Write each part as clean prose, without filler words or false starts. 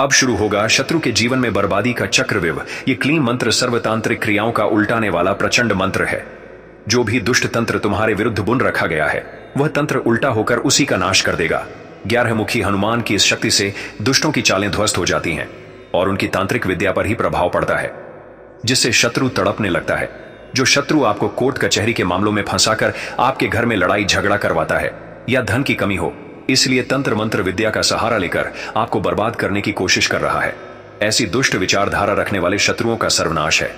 अब शुरू होगा शत्रु के जीवन में बर्बादी का चक्रव्यूह। ये क्लीन मंत्र सर्वतांत्रिक क्रियाओं का उल्टाने वाला प्रचंड मंत्र है। जो भी दुष्ट तंत्र तुम्हारे विरुद्ध बुन रखा गया है वह तंत्र उल्टा होकर उसी का नाश कर देगा। 11 मुखी हनुमान की इस शक्ति से दुष्टों की चालें ध्वस्त हो जाती हैं और उनकी तांत्रिक विद्या पर ही प्रभाव पड़ता है, जिससे शत्रु तड़पने लगता है। जो शत्रु आपको कोर्ट कचहरी के मामलों में फंसाकर आपके घर में लड़ाई झगड़ा करवाता है या धन की कमी हो, इसलिए तंत्र मंत्र विद्या का सहारा लेकर आपको बर्बाद करने की कोशिश कर रहा है, ऐसी दुष्ट विचारधारा रखने वाले शत्रुओं का सर्वनाश है।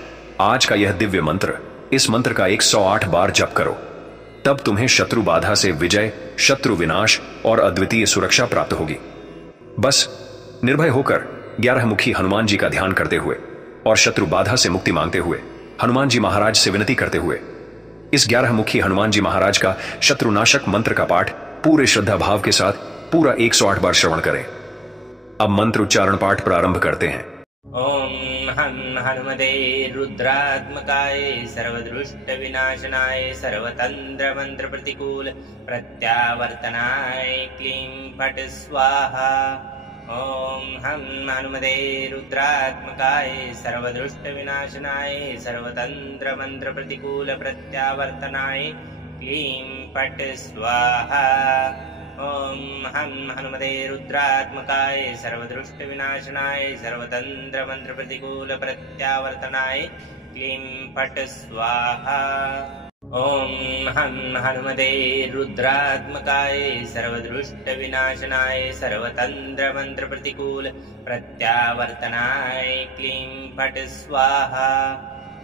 आज का यह दिव्य मंत्र, इस मंत्र का 108 बार जप करो, तब तुम्हें शत्रु बाधा से विजय, शत्रु विनाश और अद्वितीय सुरक्षा प्राप्त होगी। बस निर्भय होकर 11 मुखी हनुमान जी का ध्यान करते हुए और शत्रु बाधा से मुक्ति मांगते हुए हनुमान जी महाराज से विनती करते हुए इस 11 मुखी हनुमान जी महाराज का शत्रुनाशक मंत्र का पाठ पूरे श्रद्धा भाव के साथ पूरा 108 बार श्रवण करें। अब मंत्र उच्चारण पाठ प्रारंभ करते हैं। ओम हं हनुमते रुद्रात्मकाय सर्वदृष्ट विनाशनाय सर्वतंत्र मंत्र प्रतिकूल प्रत्यावर्तनाय क्लीं फट् स्वाहा। ओम हं हनुमते रुद्रात्मकाय सर्वदृष्ट विनाशनाय सर्वतंत्र मंत्र प्रतिकूल प्रत्यावर्तनाय क्लीं फट् स्वाहा। ओम हं हनुमते रुद्रात्मकाय सर्वदृष्ट विनाशनाय सर्वतंत्र मंत्र प्रतिकूल प्रत्यावर्तनाय क्लीं फट् स्वाहा। ओम हं हनुमते रुद्रात्मकाय सर्वदृष्ट विनाशनाय सर्वतंत्र मंत्र प्रतिकूल प्रत्यावर्तनाय क्लीं फट् स्वाहा।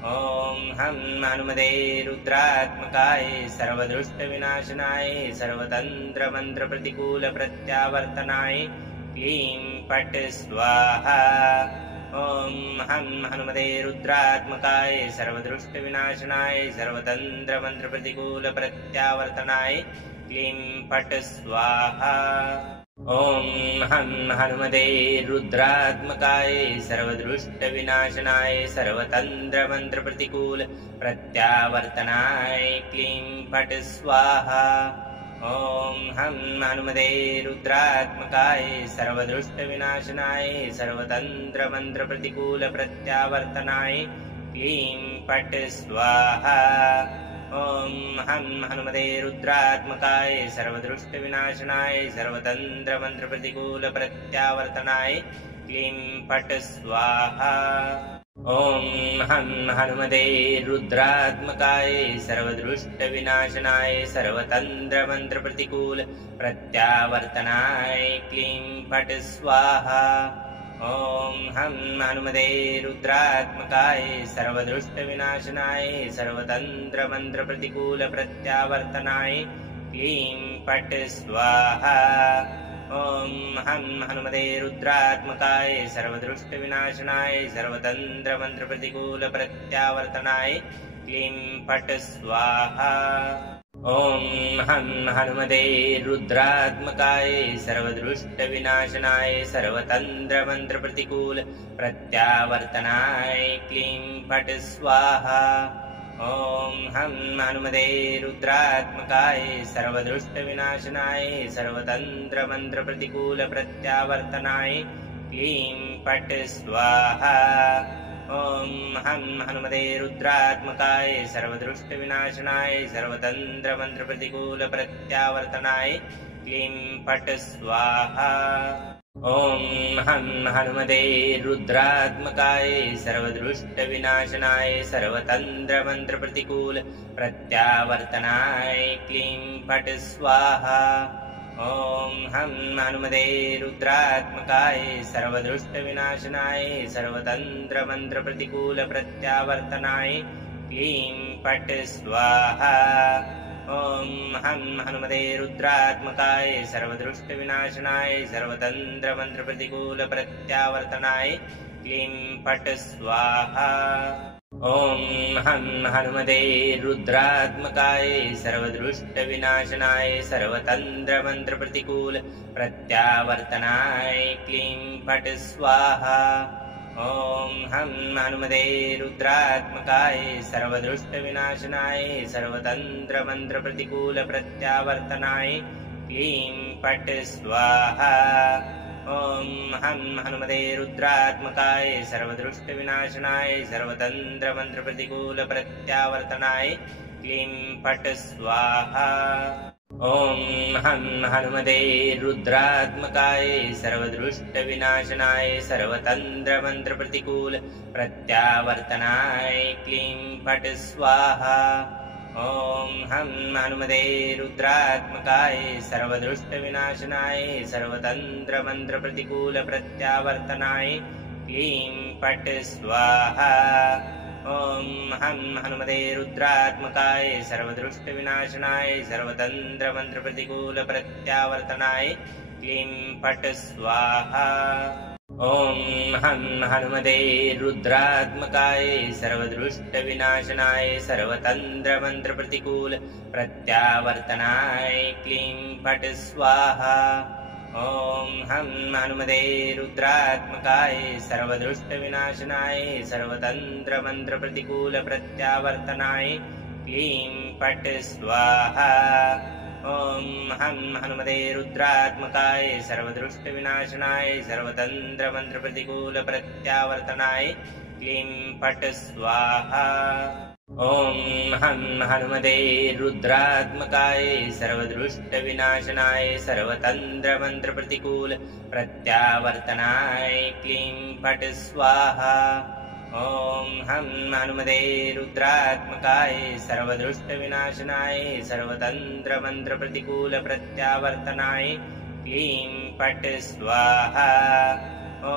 ओम हं हनुमते रुद्रात्मकाय सर्वदृष्ट विनाशनाय सर्वतंत्र मंत्र प्रतिकूल प्रत्यावर्तनाय क्लीं फट् स्वाहा। ओम हं हनुमते रुद्रात्मकाय सर्वदृष्ट विनाशनाय सर्वतंत्र मंत्र प्रतिकूल प्रत्यावर्तनाय क्लीं फट् स्वाहा। ओम हं हनुमते रुद्रात्मकाय सर्वदृष्ट विनाशनाय सर्वतंत्र मंत्र प्रतिकूल प्रत्यावर्तनाय क्लीं फट् स्वाहा। ओम हं हनुमते रुद्रात्मकाय सर्वदृष्ट विनाशनाय सर्वतंत्र मंत्र प्रतिकूल प्रत्यावर्तनाय क्लीं फट् स्वाहा। ओम हं हनुमते रुद्रात्मकाय सर्वदृष्ट विनाशनाय सर्वतंत्र मंत्र प्रतिकूल प्रत्यावर्तनाय क्लीं फट् स्वाहा। ओम हं हनुमते रुद्रात्मकाय सर्वदृष्ट विनाशनाय सर्वतंत्र मंत्र प्रतिकूल प्रत्यावर्तनाय क्लीं फट् स्वाहा। ओम हं हनुमते रुद्रात्मकाय सर्वदृष्ट विनाशनाय सर्वतंत्र मंत्र प्रतिकूल प्रत्यावर्तनाय क्लीं फट् स्वाहा। ओम हं हनुमते रुद्रात्मकाय सर्वदृष्ट विनाशनाय सर्वतंत्र मंत्र प्रतिकूल प्रत्यावर्तनाय क्लीं फट् स्वाहा। ओम हं हनुमते रुद्रात्मकाय सर्वदृष्ट विनाशनाय सर्वतंत्र मंत्र प्रतिकूल प्रत्यावर्तनाय क्लीं फट् स्वाहा। ओम हं हनुमते रुद्रात्मकाय सर्वदृष्ट विनाशनाय सर्वतंत्र मंत्र प्रतिकूल प्रत्यावर्तनाय क्लीं फट् स्वाहा। ओम हं हनुमते रुद्रात्मकाय सर्वदृष्ट विनाशनाय सर्वतंत्र मंत्र प्रतिकूल प्रत्यावर्तनाय क्लीं फट् स्वाहा। ओम हं हनुमते रुद्रात्मकाय सर्वदृष्ट विनाशनाय सर्वतंत्र मंत्र प्रतिकूल प्रत्यावर्तनाय क्लीं फट् स्वाहा। ओम हं हनुमते रुद्रात्मकाय सर्वदृष्ट विनाशनाय सर्वतंत्र मंत्र प्रतिकूल प्रत्यावर्तनाय क्लीं फट् स्वाहा। ओम हं हनुमते रुद्रात्मकाय सर्वदृष्ट विनाशनाय सर्वतंत्र मंत्र प्रतिकूल प्रत्यावर्तनाय क्लीं फट् स्वाहा। ओम हं हनुमते रुद्रात्मकाय सर्वदृष्ट विनाशनाय सर्वतंत्र मंत्र प्रतिकूल प्रत्यावर्तनाय क्लीं फट् स्वाहा। ओम हं हनुमते रुद्रात्मकाय सर्वदृष्ट विनाशनाय सर्वतंत्र मंत्र प्रतिकूल प्रत्यावर्तनाय क्लीं फट् स्वाहा। ॐ हं हनुमते रुद्रात्मकाय सर्वदुष्टविनाशनाय सर्वतन्त्रमन्त्रप्रतिकूलप्रत्यावर्तनाय क्लीं फट् स्वाहा। ॐ हं हनुमते रुद्रात्मकाय सर्वदुष्टविनाशनाय सर्वतन्त्रमन्त्रप्रतिकूलप्रत्यावर्तनाय क्लीं फट् स्वाहा। ॐ हं हनुमते रुद्रात्मकाय सर्वदुष्टविनाशनाय सर्वतन्त्रमन्त्रप्रतिकूलप्रत्यावर्तनाय क्लीं फट् स्वाहा। ॐ हं हनुमते रुद्रात्मकाय सर्वदुष्टविनाशनाय सर्वतन्त्रमन्त्रप्रतिकूलप्रत्यावर्तनाय क्लीं फट् स्वाहा। ॐ हं हनुमते रुद्रात्मकाय सर्वदुष्टविनाशनाय सर्वतन्त्रमन्त्रप्रतिकूलप्रत्यावर्तनाय क्लीं फट् स्वाहा। ॐ हं हनुमते रुद्रात्मकाय सर्वदुष्टविनाशनाय सर्वतन्त्रमन्त्रप्रतिकूलप्रत्यावर्तनाय क्लीं फट् स्वाहा। ॐ हं हनुमते रुद्रात्मकाय सर्वदुष्टविनाशनाय सर्वतन्त्रमन्त्रप्रतिकूलप्रत्यावर्तनाय क्लीं फट् स्वाहा। ॐ हं हनुमते रुद्रात्मकाय सर्वदुष्टविनाशनाय सर्वतन्त्रमन्त्रप्रतिकूलप्रत्यावर्तनाय क्लीं फट् स्वाहा। ॐ हं हनुमते रुद्रात्मकाय सर्वदुष्टविनाशनाय सर्वतन्त्रमन्त्रप्रतिकूलप्रत्यावर्तनाय क्लीं फट् स्वाहा। ॐ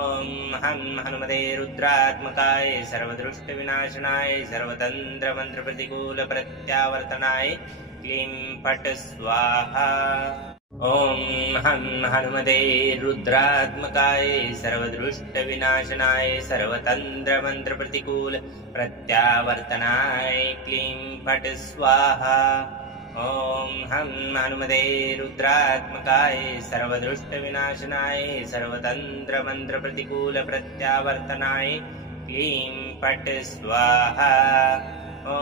हं हनुमते रुद्रात्मकाय सर्वदुष्टविनाशनाय सर्वतन्त्रमन्त्रप्रतिकूलप्रत्यावर्तनाय क्लीं फट् स्वाहा। ॐ हं हनुमते रुद्रात्मकाय सर्वदुष्टविनाशनाय सर्वतन्त्रमन्त्रप्रतिकूलप्रत्यावर्तनाय क्लीं फट् स्वाहा। ॐ हं हनुमते रुद्रात्मकाय सर्वदुष्टविनाशनाय सर्वतन्त्रमन्त्रप्रतिकूलप्रत्यावर्तनाय क्लीं फट् स्वाहा। ॐ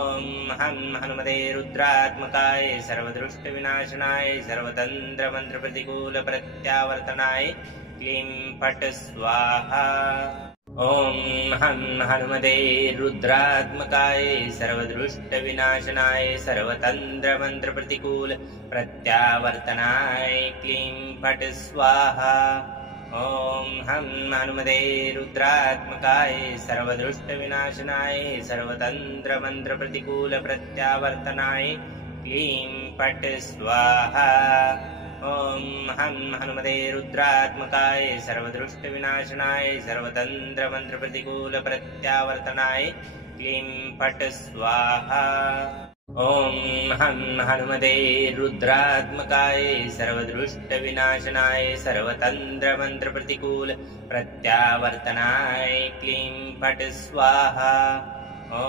हं हनुमते रुद्रात्मकाय सर्वदुष्टविनाशनाय सर्वतन्त्रमन्त्रप्रतिकूलप्रत्यावर्तनाय क्लीं फट् स्वाहा। ॐ हं हनुमते रुद्रात्मकाय सर्वदुष्टविनाशनाय सर्वतन्त्रमन्त्रप्रतिकूलप्रत्यावर्तनाय क्लीं फट् स्वाहा। ॐ हं हनुमते रुद्रात्मकाय सर्वदुष्टविनाशनाय सर्वतन्त्रमन्त्रप्रतिकूलप्रत्यावर्तनाय क्लीं फट् स्वाहा। ॐ हं हनुमते रुद्रात्मकाय सर्वदुष्टविनाशनाय सर्वतन्त्रमन्त्रप्रतिकूलप्रत्यावर्तनाय क्लीं फट् स्वाहा। ॐ हं हनुमते रुद्रात्मकाय सर्वदुष्टविनाशनाय सर्वतन्त्रमन्त्रप्रतिकूलप्रत्यावर्तनाय क्लीं फट् स्वाहा। ॐ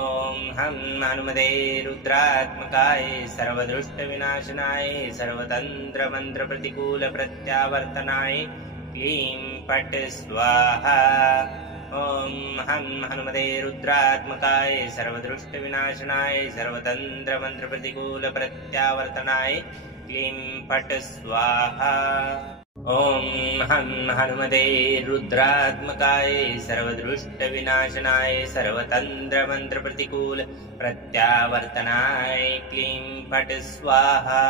हं हनुमते रुद्रात्मकाय सर्वदुष्टविनाशनाय सर्वतन्त्रमन्त्रप्रतिकूलप्रत्यावर्तनाय क्लीं फट् स्वाहा। ॐ हं हनुमते रुद्रात्मकाय सर्वदुष्टविनाशनाय सर्वतन्त्रमन्त्रप्रतिकूलप्रत्यावर्तनाय क्लीं फट् स्वाहा। ॐ हं हनुमते रुद्रात्मकाय सर्वदुष्टविनाशनाय सर्वतन्त्रमन्त्रप्रतिकूलप्रत्यावर्तनाय क्लीं फट् स्वाहा।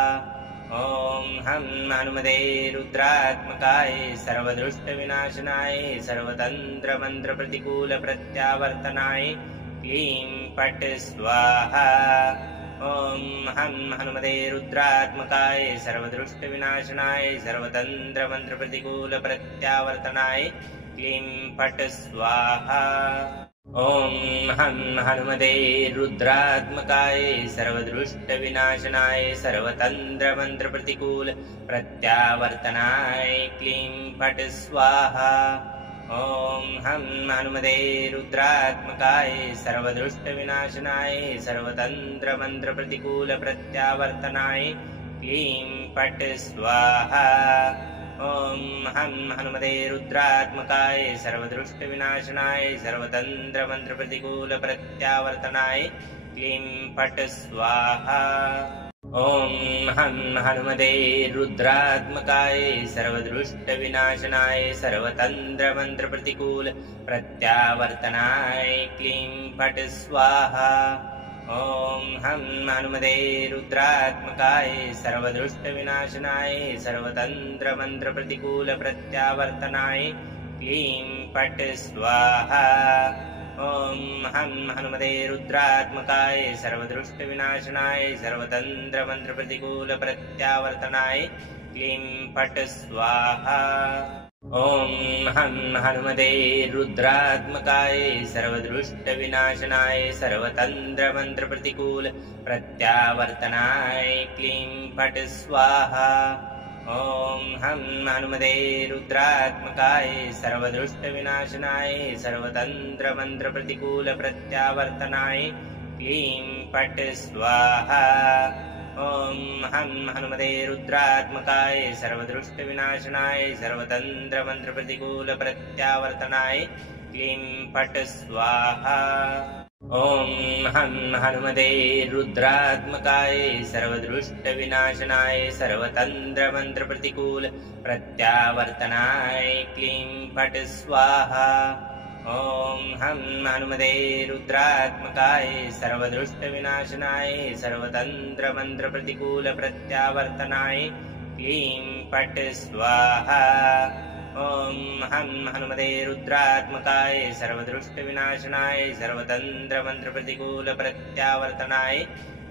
ॐ हं हनुमते रुद्रात्मकाय सर्वदुष्टविनाशनाय सर्वतन्त्रमन्त्रप्रतिकूलप्रत्यावर्तनाय क्लीं फट् स्वाहा। ॐ हं हनुमते रुद्रात्मकाय सर्वदुष्टविनाशनाय सर्वतन्त्रमन्त्रप्रतिकूलप्रत्यावर्तनाय क्लीं फट् स्वाहा। ॐ हं हनुमते रुद्रात्मकाय सर्वदुष्टविनाशनाय सर्वतन्त्रमन्त्रप्रतिकूलप्रत्यावर्तनाय क्लीं फट् स्वाहा। ॐ हं हनुमते रुद्रात्मकाय सर्वदुष्टविनाशनाय सर्वतन्त्रमन्त्रप्रतिकूलप्रत्यावर्तनाय क्लीं फट् स्वाहा। ॐ हं हनुमते रुद्रात्मकाय सर्वदुष्टविनाशनाय सर्वतन्त्रमन्त्रप्रतिकूलप्रत्यावर्तनाय क्लीं फट् स्वाहा। ॐ हं हनुमते रुद्रात्मकाय सर्वदुष्टविनाशनाय सर्वतन्त्रमन्त्रप्रतिकूल प्रत्यावर्तनाय क्लीं फट् स्वाहा। ॐ हं हनुमते रुद्रात्मकाय सर्वदुष्टविनाशनाय सर्वतन्त्रमन्त्रप्रतिकूल प्रत्यावर्तनाय क्लीं फट् स्वाहा। ॐ हं हनुमते रुद्रात्मकाय सर्वदुष्टविनाशनाय सर्वतन्त्रमन्त्रप्रतिकूल प्रत्यावर्तनाय क्लीं फट् स्वाहा। ॐ हं हनुमते रुद्रात्मकाय सर्वदुष्टविनाशनाय सर्वतन्त्रमन्त्रप्रतिकूल प्रत्यावर्तनाय क्लीं फट् स्वाहा। ॐ हं हनुमते रुद्रात्मकाय सर्वदुष्टविनाशनाय सर्वतन्त्रमन्त्रप्रतिकूल प्रत्यावर्तनाय क्लीं फट् स्वाहा। ॐ हं हनुमते रुद्रात्मकाय सर्वदुष्टविनाशनाय सर्वतन्त्रमन्त्रप्रतिकूल प्रत्यावर्तनाय क्लीं फट् स्वाहा। ॐ हं हनुमते रुद्रात्मकाय सर्वदुष्टविनाशनाय सर्वतन्त्रमन्त्रप्रतिकूल प्रत्यावर्तनाय क्लीं फट् स्वाहा। ॐ हं हनुमते रुद्रात्मकाय सर्वदुष्टविनाशनाय सर्वतन्त्रमन्त्रप्रतिकूल प्रत्यावर्तनाय क्लीं फट् स्वाहा। ॐ हं हनुमते रुद्रात्मकाय सर्वदुष्टविनाशनाय सर्वतन्त्रमन्त्रप्रतिकूल प्रत्यावर्तनाय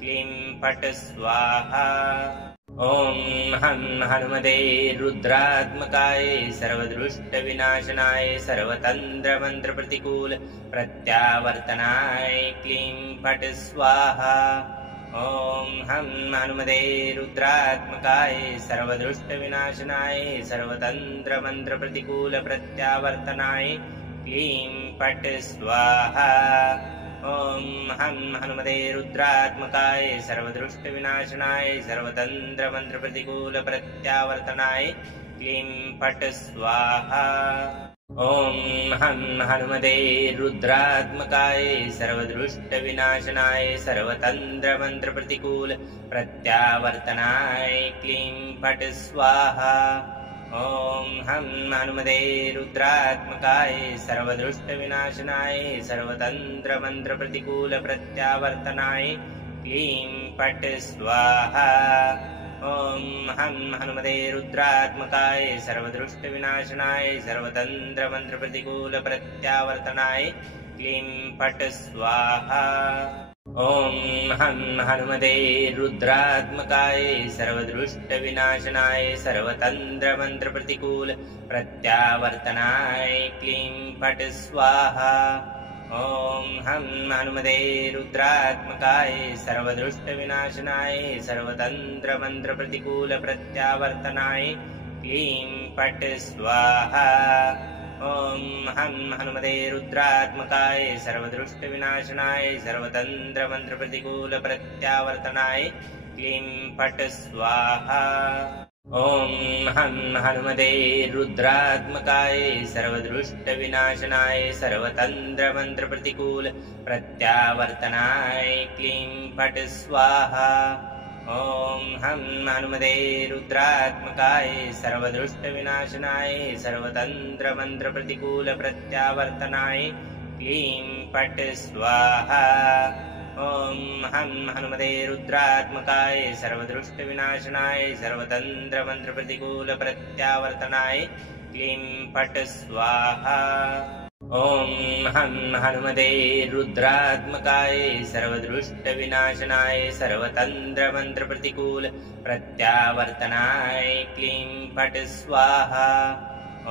क्लीं फट् स्वाहा। ॐ हं हनुमते रुद्रात्मकाय सर्वदुष्टविनाशनाय सर्वतन्त्रमन्त्रप्रतिकूल प्रत्यावर्तनाय क्लीं फट् स्वाहा। ॐ हं हनुमते रुद्रात्मकाय सर्वदुष्टविनाशनाय सर्वतन्त्रमन्त्रप्रतिकूल प्रत्यावर्तनाय क्लीं फट् स्वाहा। ॐ हं हनुमते रुद्रात्मकाय सर्वदुष्टविनाशनाय सर्वतन्त्रमन्त्रप्रतिकूल प्रत्यावर्तनाय क्लीं फट् स्वाहा। ॐ हं हनुमते रुद्रात्मकाय सर्वदुष्टविनाशनाय सर्वतन्त्रमन्त्रप्रतिकूल प्रत्यावर्तनाय क्लीं फट् स्वाहा। ॐ हं हनुमते रुद्रात्मकाय सर्वदुष्टविनाशनाय सर्वतन्त्रमन्त्रप्रतिकूल प्रत्यावर्तनाय क्लीं फट् स्वाहा। ॐ हं हनुमते रुद्रात्मकाय सर्वदुष्टविनाशनाय सर्वतन्त्रमन्त्रप्रतिकूल प्रत्यावर्तनाय क्लीं फट् स्वाहा। ॐ हं हनुमते रुद्रात्मकाय सर्वदुष्टविनाशनाय सर्वतन्त्रमन्त्रप्रतिकूल प्रत्यावर्तनाय क्लीं फट् स्वाहा। ॐ हं हनुमते रुद्रात्मकाय सर्वदुष्टविनाशनाय सर्वतन्त्रमन्त्रप्रतिकूल प्रत्यावर्तनाय क्लीं फट् स्वाहा। ॐ हं हनुमते रुद्रात्मकाय सर्वदुष्टविनाशनाय सर्वतन्त्रमन्त्रप्रतिकूल प्रत्यावर्तनाय क्लीं फट् स्वाहा। ॐ हं हनुमते रुद्रात्मकाय सर्वदुष्टविनाशनाय सर्वतन्त्रमन्त्रप्रतिकूल प्रत्यावर्तनाय क्लीं फट् स्वाहा। ॐ हं हनुमते रुद्रात्मकाय सर्वदुष्टविनाशनाय सर्वतन्त्रमन्त्रप्रतिकूल प्रत्यावर्तनाय क्लीं फट् स्वाहा। ॐ हं हनुमते रुद्रात्मकाय सर्वदुष्टविनाशनाय सर्वतन्त्रमन्त्रप्रतिकूल प्रत्यावर्तनाय क्लीं फट् स्वाहा। ॐ हं हनुमते रुद्रात्मकाय सर्वदुष्टविनाशनाय सर्वतन्त्रमन्त्रप्रतिकूल प्रत्यावर्तनाय क्लीं फट् स्वाहा। ॐ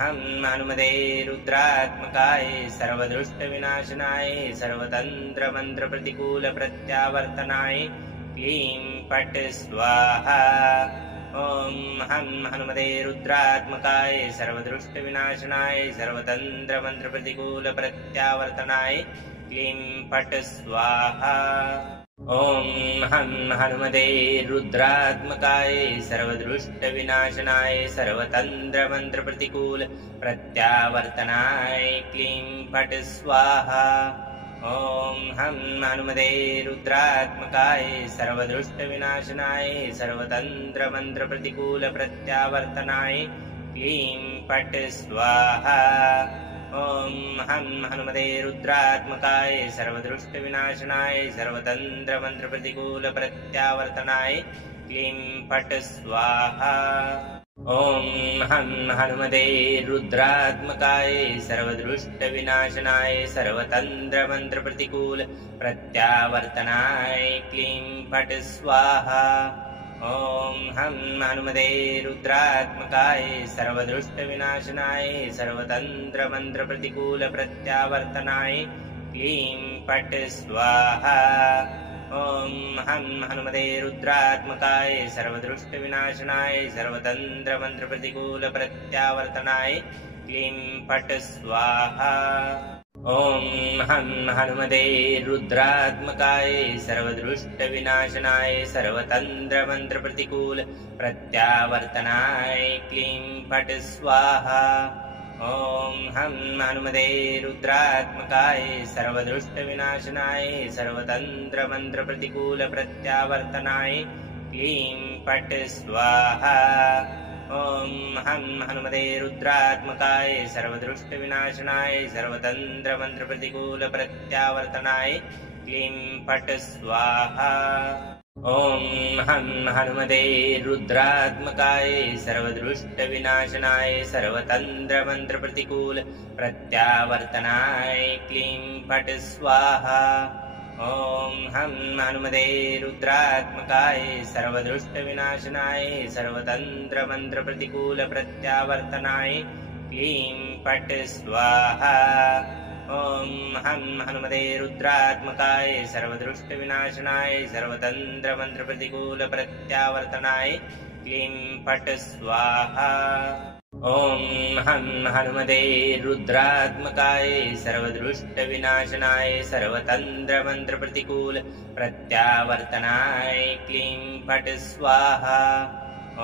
हं हनुमते रुद्रात्मकाय सर्वदुष्टविनाशनाय सर्वतन्त्रमन्त्रप्रतिकूल प्रत्यावर्तनाय क्लीं फट् स्वाहा। ॐ हं हनुमते रुद्रात्मकाय सर्वदुष्टविनाशनाय सर्वतन्त्रमन्त्रप्रतिकूल प्रत्यावर्तनाय क्लीं फट् स्वाहा। ॐ हं हनुमते रुद्रात्मकाय सर्वदुष्टविनाशनाय सर्वतन्त्रमन्त्रप्रतिकूल प्रत्यावर्तनाय क्लीं फट् स्वाहा। ॐ हं हनुमते रुद्रात्मकाय सर्वदुष्टविनाशनाय सर्वतन्त्रमन्त्रप्रतिकूलप्रत्यावर्तनाय क्लीं फट् स्वाहा। ॐ हं हनुमते रुद्रात्मकाय सर्वदुष्टविनाशनाय सर्वतन्त्रमन्त्रप्रतिकूलप्रत्यावर्तनाय क्लीं फट् स्वाहा। ॐ हं हनुमते रुद्रात्मकाय सर्वदुष्टविनाशनाय सर्वतन्त्रमन्त्रप्रतिकूलप्रत्यावर्तनाय क्लीं फट् स्वाहा। ॐ हं हनुमते रुद्रात्मकाय सर्वदुष्टविनाशनाय सर्वतन्त्रमन्त्रप्रतिकूलप्रत्यावर्तनाय क्लीं फट् स्वाहा। ॐ हं हनुमते रुद्रात्मकाय सर्वदुष्टविनाशनाय सर्वतन्त्रमन्त्रप्रतिकूलप्रत्यावर्तनाय क्लीं फट् स्वाहा। ॐ हं हनुमते रुद्रात्मकाय सर्वदुष्टविनाशनाय सर्वतन्त्रमन्त्रप्रतिकूलप्रत्यावर्तनाय क्लीं फट् स्वाहा। ॐ हं हनुमते रुद्रात्मकाय सर्वदुष्टविनाशनाय सर्वतन्त्रमन्त्रप्रतिकूलप्रत्यावर्तनाय क्लीं फट् स्वाहा। ॐ हं हनुमते रुद्रात्मकाय सर्वदुष्टविनाशनाय सर्वतन्त्रमन्त्रप्रतिकूलप्रत्यावर्तनाय क्लीं फट् स्वाहा। ॐ हं हनुमते रुद्रात्मकाय सर्वदुष्टविनाशनाय सर्वतन्त्रमन्त्रप्रतिकूलप्रत्यावर्तनाय क्लीं फट् स्वाहा। ॐ हं हनुमते रुद्रात्मकाय सर्वदुष्टविनाशनाय सर्वतन्त्रमन्त्रप्रतिकूलप्रत्यावर्तनाय क्लीं फट् स्वाहा। ॐ हं हनुमते रुद्रात्मकाय सर्वदुष्टविनाशनाय सर्वतन्त्रमन्त्रप्रतिकूलप्रत्यावर्तनाय क्लीं फट् स्वाहा। ॐ हं हनुमते रुद्रात्मकाय सर्वदुष्टविनाशनाय सर्वतन्त्रमन्त्रप्रतिकूलप्रत्यावर्तनाय क्लीं फट् स्वाहा। ॐ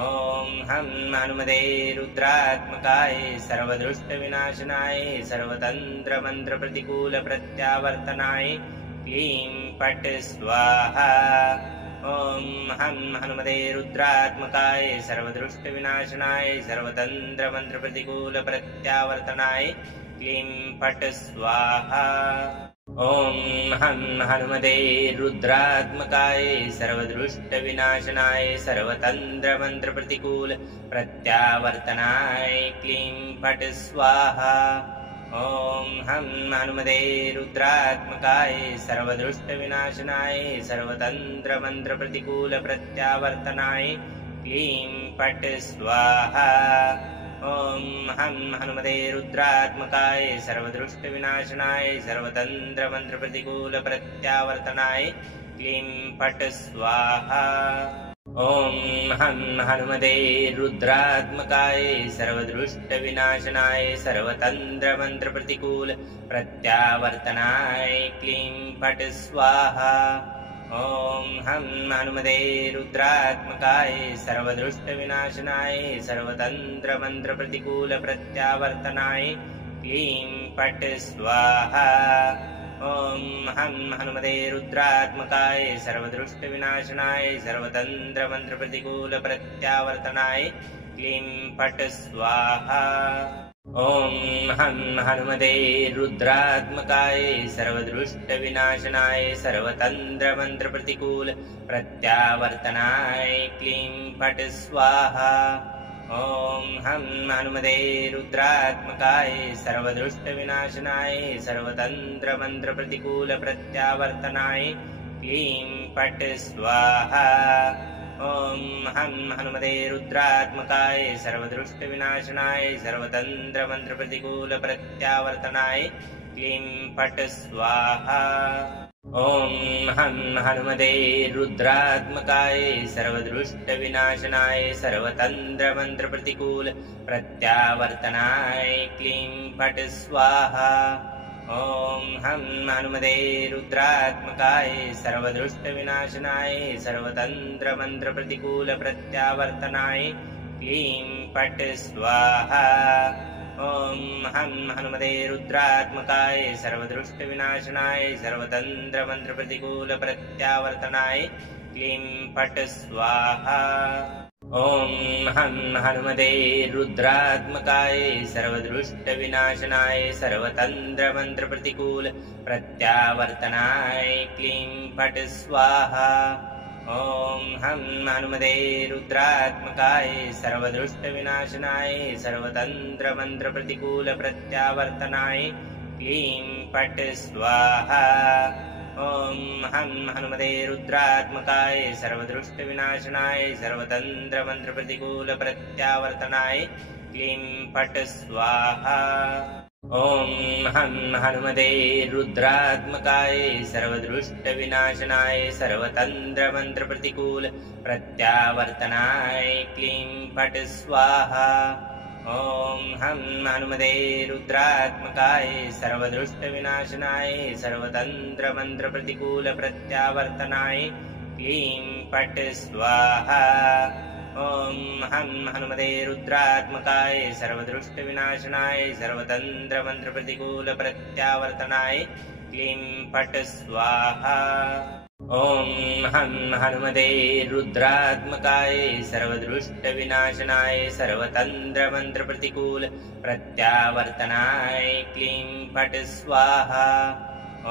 हं हनुमते रुद्रात्मकाय सर्वदुष्टविनाशनाय सर्वतन्त्रमन्त्रप्रतिकूलप्रत्यावर्तनाय क्लीं फट् स्वाहा। ॐ हं हनुमते रुद्रात्मकाय सर्वदुष्टविनाशनाय सर्वतन्त्रमन्त्रप्रतिकूलप्रत्यावर्तनाय क्लीं फट् स्वाहा। ॐ हं हनुमते रुद्रात्मकाय सर्वदुष्टविनाशनाय सर्वतन्त्रमन्त्रप्रतिकूलप्रत्यावर्तनाय क्लीं फट् स्वाहा। ॐ हं हनुमते रुद्रात्मकाय सर्वदुष्टविनाशनाय सर्वतन्त्रमन्त्रप्रतिकूलप्रत्यावर्तनाय क्लीं फट् स्वाहा। ॐ हं हनुमते रुद्रात्मकाय सर्वदुष्टविनाशनाय सर्वतन्त्रमन्त्रप्रतिकूलप्रत्यावर्तनाय क्लीं फट् स्वाहा। ॐ हं हनुमते रुद्रात्मकाय सर्वदुष्टविनाशनाय सर्वतन्त्रमन्त्रप्रतिकूलप्रत्यावर्तनाय क्लीं फट् स्वाहा। ॐ हं हनुमते रुद्रात्मकाय सर्वदुष्टविनाशनाय सर्वतन्त्रमन्त्रप्रतिकूलप्रत्यावर्तनाय क्लीं फट् स्वाहा। ॐ हं हनुमते रुद्रात्मकाय सर्वदुष्टविनाशनाय सर्वतन्त्रमन्त्रप्रतिकूलप्रत्यावर्तनाय क्लीं फट् स्वाहा। ॐ हं हनुमते रुद्रात्मकाय सर्वदुष्टविनाशनाय सर्वतन्त्रमन्त्रप्रतिकूलप्रत्यावर्तनाय क्लीं फट् स्वाहा। ॐ हं हनुमते रुद्रात्मकाय सर्वदुष्टविनाशनाय सर्वतन्त्रमन्त्रप्रतिकूलप्रत्यावर्तनाय क्लीं फट् स्वाहा। ॐ हं हनुमते रुद्रात्मकाय सर्वदुष्टविनाशनाय सर्वतन्त्रमन्त्रप्रतिकूलप्रत्यावर्तनाय क्लीं फट् स्वाहा। ॐ हं हनुमते रुद्रात्मकाय सर्वदुष्टविनाशनाय सर्वतन्त्रमन्त्रप्रतिकूलप्रत्यावर्तनाय क्लीं फट् स्वाहा। ॐ हं हनुमते रुद्रात्मकाय सर्वदुष्टविनाशनाय सर्वतन्त्रमन्त्रप्रतिकूलप्रत्यावर्तनाय क्लीं फट् स्वाहा। ॐ हं हनुमते रुद्रात्मकाय सर्वदृष्टविनाशनाय सर्वतन्त्रमन्त्रप्रतिकूलप्रत्यावर्तनाय क्लीं फट् स्वाहा। ॐ हं हनुमते रुद्रात्मकाय सर्वदृष्टविनाशनाय सर्वतन्त्रमन्त्रप्रतिकूलप्रत्यावर्तनाय क्लीं फट् स्वाहा। ॐ हं हनुमते रुद्रात्मकाय सर्वदृष्टविनाशनाय सर्वतन्त्रमन्त्रप्रतिकूलप्रत्यावर्तनाय क्लीं फट् स्वाहा। ॐ हं हनुमते रुद्रात्मकाय सर्वदृष्टविनाशनाय सर्वतन्त्रमन्त्रप्रतिकूलप्रत्यावर्तनाय क्लीं फट् स्वाहा। ॐ हं हनुमते रुद्रात्मकाय सर्वदृष्टविनाशनाय सर्वतन्त्रमन्त्रप्रतिकूलप्रत्यावर्तनाय क्लीं फट् स्वाहा। ॐ हं हनुमते रुद्रात्मकाय सर्वदृष्टविनाशनाय सर्वतन्त्रमन्त्रप्रतिकूलप्रत्यावर्तनाय क्लीं फट् स्वाहा। ॐ हं हनुमते रुद्रात्मकाय सर्वदृष्टविनाशनाय सर्वतन्त्रमन्त्रप्रतिकूलप्रत्यावर्तनाय क्लीं फट् स्वाहा। ॐ हं हनुमते रुद्रात्मकाय सर्वदृष्टविनाशनाय सर्वतन्त्रमन्त्रप्रतिकूलप्रत्यावर्तनाय क्लीं फट् स्वाहा। ॐ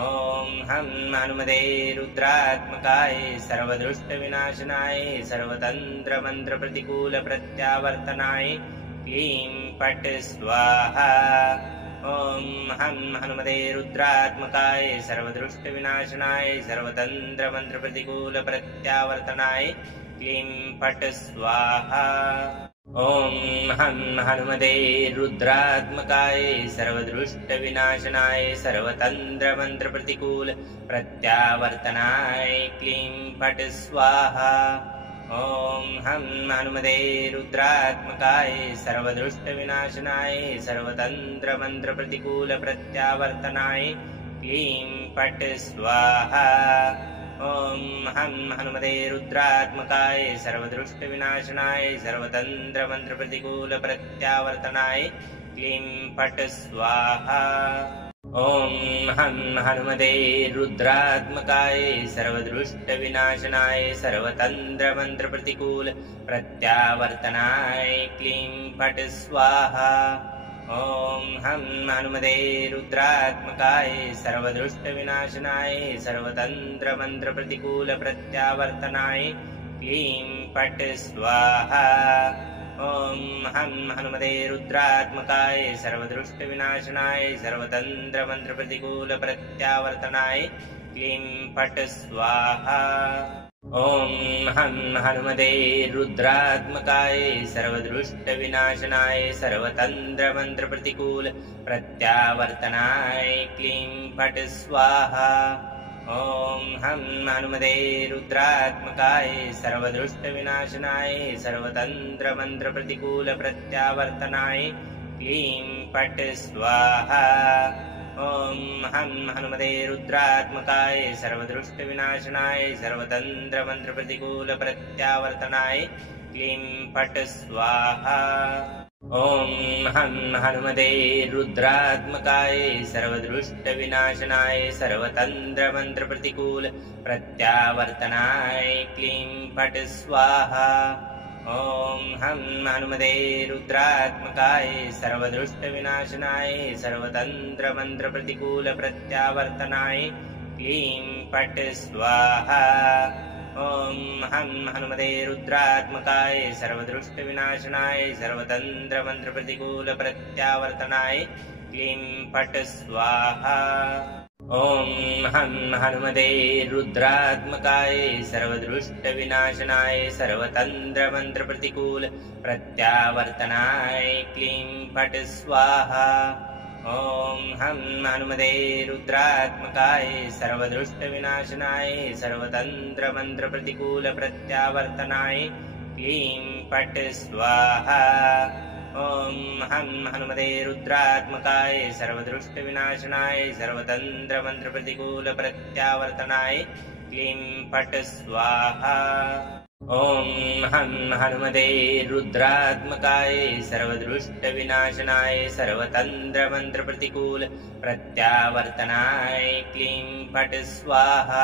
हं हनुमते रुद्रात्मकाय सर्वदृष्टविनाशनाय सर्वतन्त्रमन्त्रप्रतिकूलप्रत्यावर्तनाय क्लीं फट् स्वाहा। ॐ हं हनुमते रुद्रात्मकाय सर्वदृष्टविनाशनाय सर्वतन्त्रमन्त्रप्रतिकूलप्रत्यावर्तनाय क्लीं फट् स्वाहा। ॐ हं हनुमते रुद्रात्मकाय सर्वदृष्टविनाशनाय सर्वतन्त्रमन्त्रप्रतिकूलप्रत्यावर्तनाय क्लीं फट् स्वाहा। ॐ हं हनुमते रुद्रात्मकाय सर्वदृष्टविनाशनाय सर्वतन्त्रमन्त्रप्रतिकूलप्रत्यावर्तनाय क्लीं फट् स्वाहा। ॐ हं हनुमते रुद्रात्मकाय सर्वदृष्टविनाशनाय सर्वतन्त्रमन्त्रप्रतिकूलप्रत्यावर्तनाय क्लीं फट् स्वाहा। ॐ हं हनुमते रुद्रात्मकाय सर्वदृष्टविनाशनाय सर्वतन्त्रमन्त्रप्रतिकूलप्रत्यावर्तनाय क्लीं फट् स्वाहा। ॐ हं हनुमते रुद्रात्मकाय सर्वदृष्टविनाशनाय सर्वतन्त्रमन्त्रप्रतिकूलप्रत्यावर्तनाय क्लीं फट् स्वाहा। ॐ हं हनुमते रुद्रात्मकाय सर्वदृष्टविनाशनाय सर्वतन्त्रमन्त्रप्रतिकूलप्रत्यावर्तनाय क्लीं फट् स्वाहा। ॐ हं हनुमते रुद्रात्मकाय सर्वदृष्टविनाशनाय सर्वतन्त्रमन्त्रप्रतिकूलप्रत्यावर्तनाय क्लीं फट् स्वाहा। ॐ हं हनुमते रुद्रात्मकाय सर्वदृष्टविनाशनाय सर्वतन्त्रमन्त्रप्रतिकूलप्रत्यावर्तनाय क्लीं फट् स्वाहा। ॐ हं हनुमते रुद्रात्मकाय सर्वदृष्टविनाशनाय सर्वतन्त्रमन्त्रप्रतिकूलप्रत्यावर्तनाय क्लीं फट् स्वाहा। ॐ हं हनुमते रुद्रात्मकाय सर्वदृष्टविनाशनाय सर्वतन्त्रमन्त्रप्रतिकूलप्रत्यावर्तनाय क्लीं फट् स्वाहा। ॐ हं हनुमते रुद्रात्मकाय सर्वदृष्टविनाशनाय सर्वतन्त्रमन्त्रप्रतिकूलप्रत्यावर्तनाय क्लीं फट् स्वाहा। ॐ हं हनुमते रुद्रात्मकाय सर्वदृष्टविनाशनाय सर्वतन्त्रमन्त्रप्रतिकूलप्रत्यावर्तनाय क्लीं फट् स्वाहा। ॐ हं हनुमते रुद्रात्मकाय सर्वदृष्टविनाशनाय सर्वतन्त्रमन्त्रप्रतिकूलप्रत्यावर्तनाय क्लीं फट् स्वाहा। ॐ हं हनुमते रुद्रात्मकाय सर्वदृष्टविनाशनाय सर्वतन्त्रमन्त्रप्रतिकूलप्रत्यावर्तनाय क्लीं फट् स्वाहा। ॐ हं हनुमते रुद्रात्मकाय सर्वदृष्टविनाशनाय सर्वतन्त्रमन्त्रप्रतिकूलप्रत्यावर्तनाय क्लीं फट् स्वाहा। ॐ हं हनुमते रुद्रात्मकाय सर्वदृष्टविनाशनाय सर्वतन्त्रमन्त्रप्रतिकूल प्रत्यावर्तनाय क्लीं फट् स्वाहा।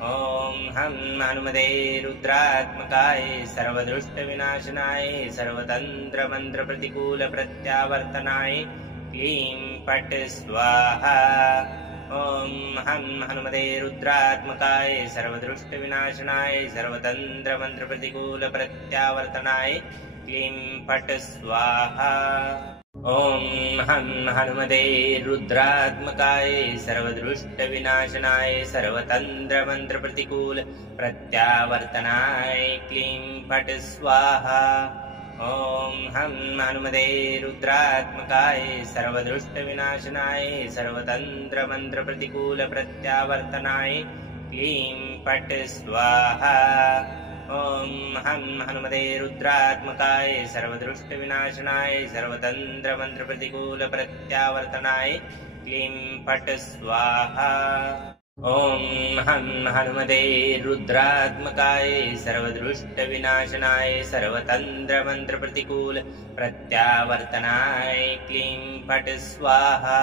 ॐ हं हनुमते रुद्रात्मकाय सर्वदृष्टविनाशनाय सर्वतन्त्रमन्त्रप्रतिकूल प्रत्यावर्तनाय क्लीं फट् स्वाहा। ॐ हं हनुमते रुद्रात्मकाय सर्वदृष्टविनाशनाय सर्वतन्त्रमन्त्रप्रतिकूल प्रत्यावर्तनाय क्लीं फट् स्वाहा। ॐ हं हनुमते रुद्रात्मकाय सर्वदृष्टविनाशनाय सर्वतन्त्रमन्त्रप्रतिकूल प्रत्यावर्तनाय क्लीं फट् स्वाहा। ॐ हं हनुमते रुद्रात्मकाय सर्वदृष्टविनाशनाय सर्वतन्त्रमन्त्रप्रतिकूल प्रत्यावर्तनाय क्लीं फट् स्वाहा। ॐ हं हनुमते रुद्रात्मकाय सर्वदृष्टविनाशनाय सर्वतन्त्रमन्त्रप्रतिकूल प्रत्यावर्तनाय क्लीं फट् स्वाहा। ॐ हं हनुमते रुद्रात्मकाय सर्वदृष्टविनाशनाय सर्वतन्त्रमन्त्रप्रतिकूल प्रत्यावर्तनाय क्लीं फट् स्वाहा।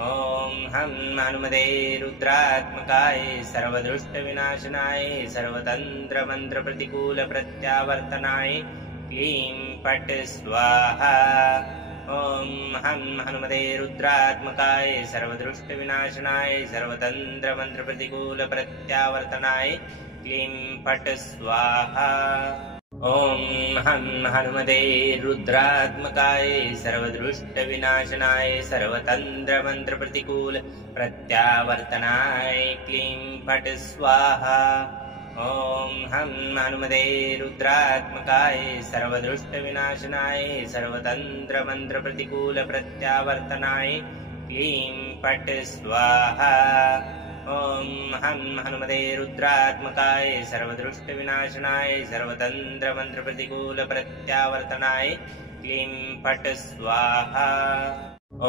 ॐ हं हनुमते रुद्रात्मकाय सर्वदृष्टविनाशनाय सर्वतन्त्रमन्त्रप्रतिकूल प्रत्यावर्तनाय क्लीं फट् स्वाहा। ॐ हं हनुमते रुद्रात्मकाय सर्वदृष्टविनाशनाय सर्वतन्त्रमन्त्रप्रतिकूल प्रत्यावर्तनाय क्लीं फट् स्वाहा। ॐ हं हनुमते रुद्रात्मकाय सर्वदृष्टविनाशनाय सर्वतन्त्रमन्त्रप्रतिकूल प्रत्यावर्तनाय क्लीं फट् स्वाहा। ॐ हं हनुमते रुद्रात्मकाय सर्वदृष्टविनाशनाय सर्वतन्त्रमन्त्रप्रतिकूल प्रत्यावर्तनाय क्लीं फट् स्वाहा। ॐ हं हनुमते रुद्रात्मकाय सर्वदृष्टविनाशनाय सर्वतन्त्रमन्त्रप्रतिकूल प्रत्यावर्तनाय क्लीं फट् स्वाहा। ॐ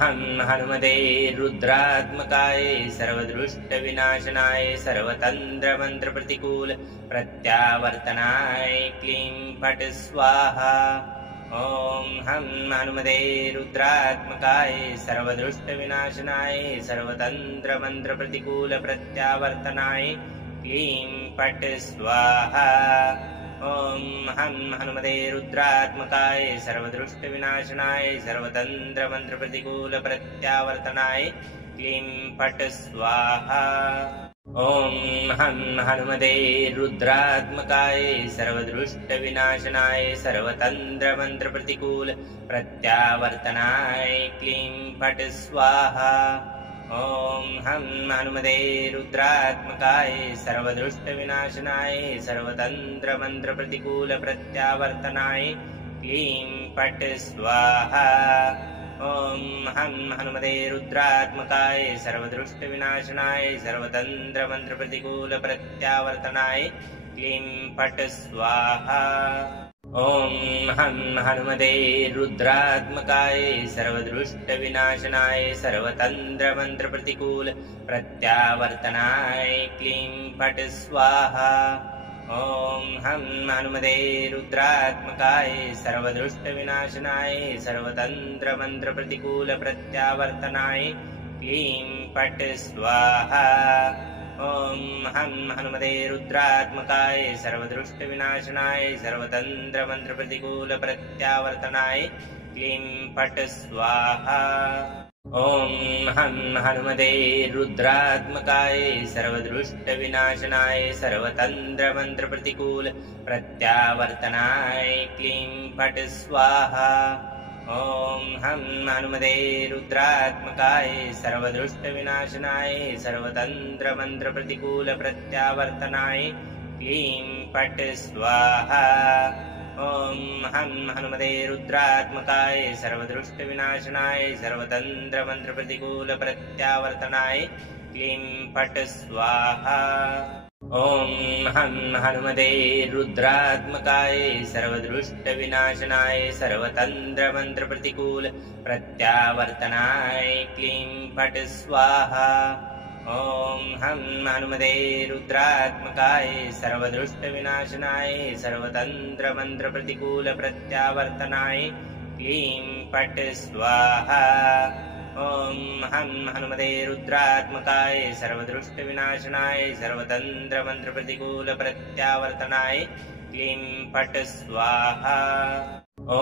हं हनुमते रुद्रात्मकाय सर्वदृष्टविनाशनाय सर्वतन्त्रमन्त्रप्रतिकूल प्रत्यावर्तनाय क्लीं फट् स्वाहा। ॐ हं हनुमते रुद्रात्मकाय सर्वदृष्टविनाशनाय सर्वतन्त्रमन्त्रप्रतिकूल प्रत्यावर्तनाय क्लीं फट् स्वाहा। ॐ हं हनुमते रुद्रात्मकाय सर्वदृष्टविनाशनाय सर्वतन्त्रमन्त्रप्रतिकूल प्रत्यावर्तनाय क्लीं फट् स्वाहा। ॐ हं हनुमते रुद्रात्मकाय सर्वदृष्टविनाशनाय सर्वतन्त्रमन्त्रप्रतिकूल प्रत्यावर्तनाय क्लीं फट् स्वाहा। ॐ हं हनुमते रुद्रात्मकाय सर्वदृष्टविनाशनाय सर्वतन्त्रमन्त्रप्रतिकूल प्रत्यावर्तनाय क्लीं फट् स्वाहा। ॐ हं हनुमते रुद्रात्मकाय सर्वदृष्टविनाशनाय सर्वतन्त्रमन्त्रप्रतिकूल प्रत्यावर्तनाय क्लीं फट् स्वाहा। ॐ हं हनुमते रुद्रात्मकाय सर्वदृष्टविनाशनाय सर्वतन्त्रमन्त्रप्रतिकूल प्रत्यावर्तनाय क्लीं फट् स्वाहा। ॐ हं हनुमते रुद्रात्मकाय सर्वदृष्टविनाशनाय सर्वतन्त्रमन्त्रप्रतिकूल प्रत्यावर्तनाय क्लीं फट् स्वाहा। ॐ हं हनुमते रुद्रात्मकाय सर्वदृष्टविनाशनाय सर्वतन्त्रमन्त्रप्रतिकूल प्रत्यावर्तनाय क्लीं फट् स्वाहा। ॐ हं हनुमते रुद्रात्मकाय सर्वदृष्टविनाशनाय सर्वतन्त्रमन्त्रप्रतिकूल प्रत्यावर्तनाय क्लीं फट् स्वाहा। ॐ हं हनुमते रुद्रात्मकाय सर्वदृष्टविनाशनाय सर्वतन्त्रमन्त्रप्रतिकूल प्रत्यावर्तनाय क्लीं फट् स्वाहा। ॐ हं हनुमते रुद्रात्मकाय सर्वदृष्टविनाशनाय सर्वतन्त्रमन्त्रप्रतिकूल प्रत्यावर्तनाय क्लीं फट् स्वाहा। ॐ हं हनुमते रुद्रात्मकाय सर्वदृष्टविनाशनाय सर्वतन्त्रमन्त्रप्रतिकूल प्रत्यावर्तनाय क्लीं फट् स्वाहा। ॐ हं हनुमते रुद्रात्मकाय सर्वदुष्टविनाशनाय सर्वतन्त्रमन्त्रप्रतिकूलप्रत्यावर्तनाय क्लीं फट् स्वाहा। ॐ हं हनुमते रुद्रात्मकाय सर्वदुष्टविनाशनाय सर्वतन्त्रमन्त्रप्रतिकूलप्रत्यावर्तनाय क्लीं फट् स्वाहा। ॐ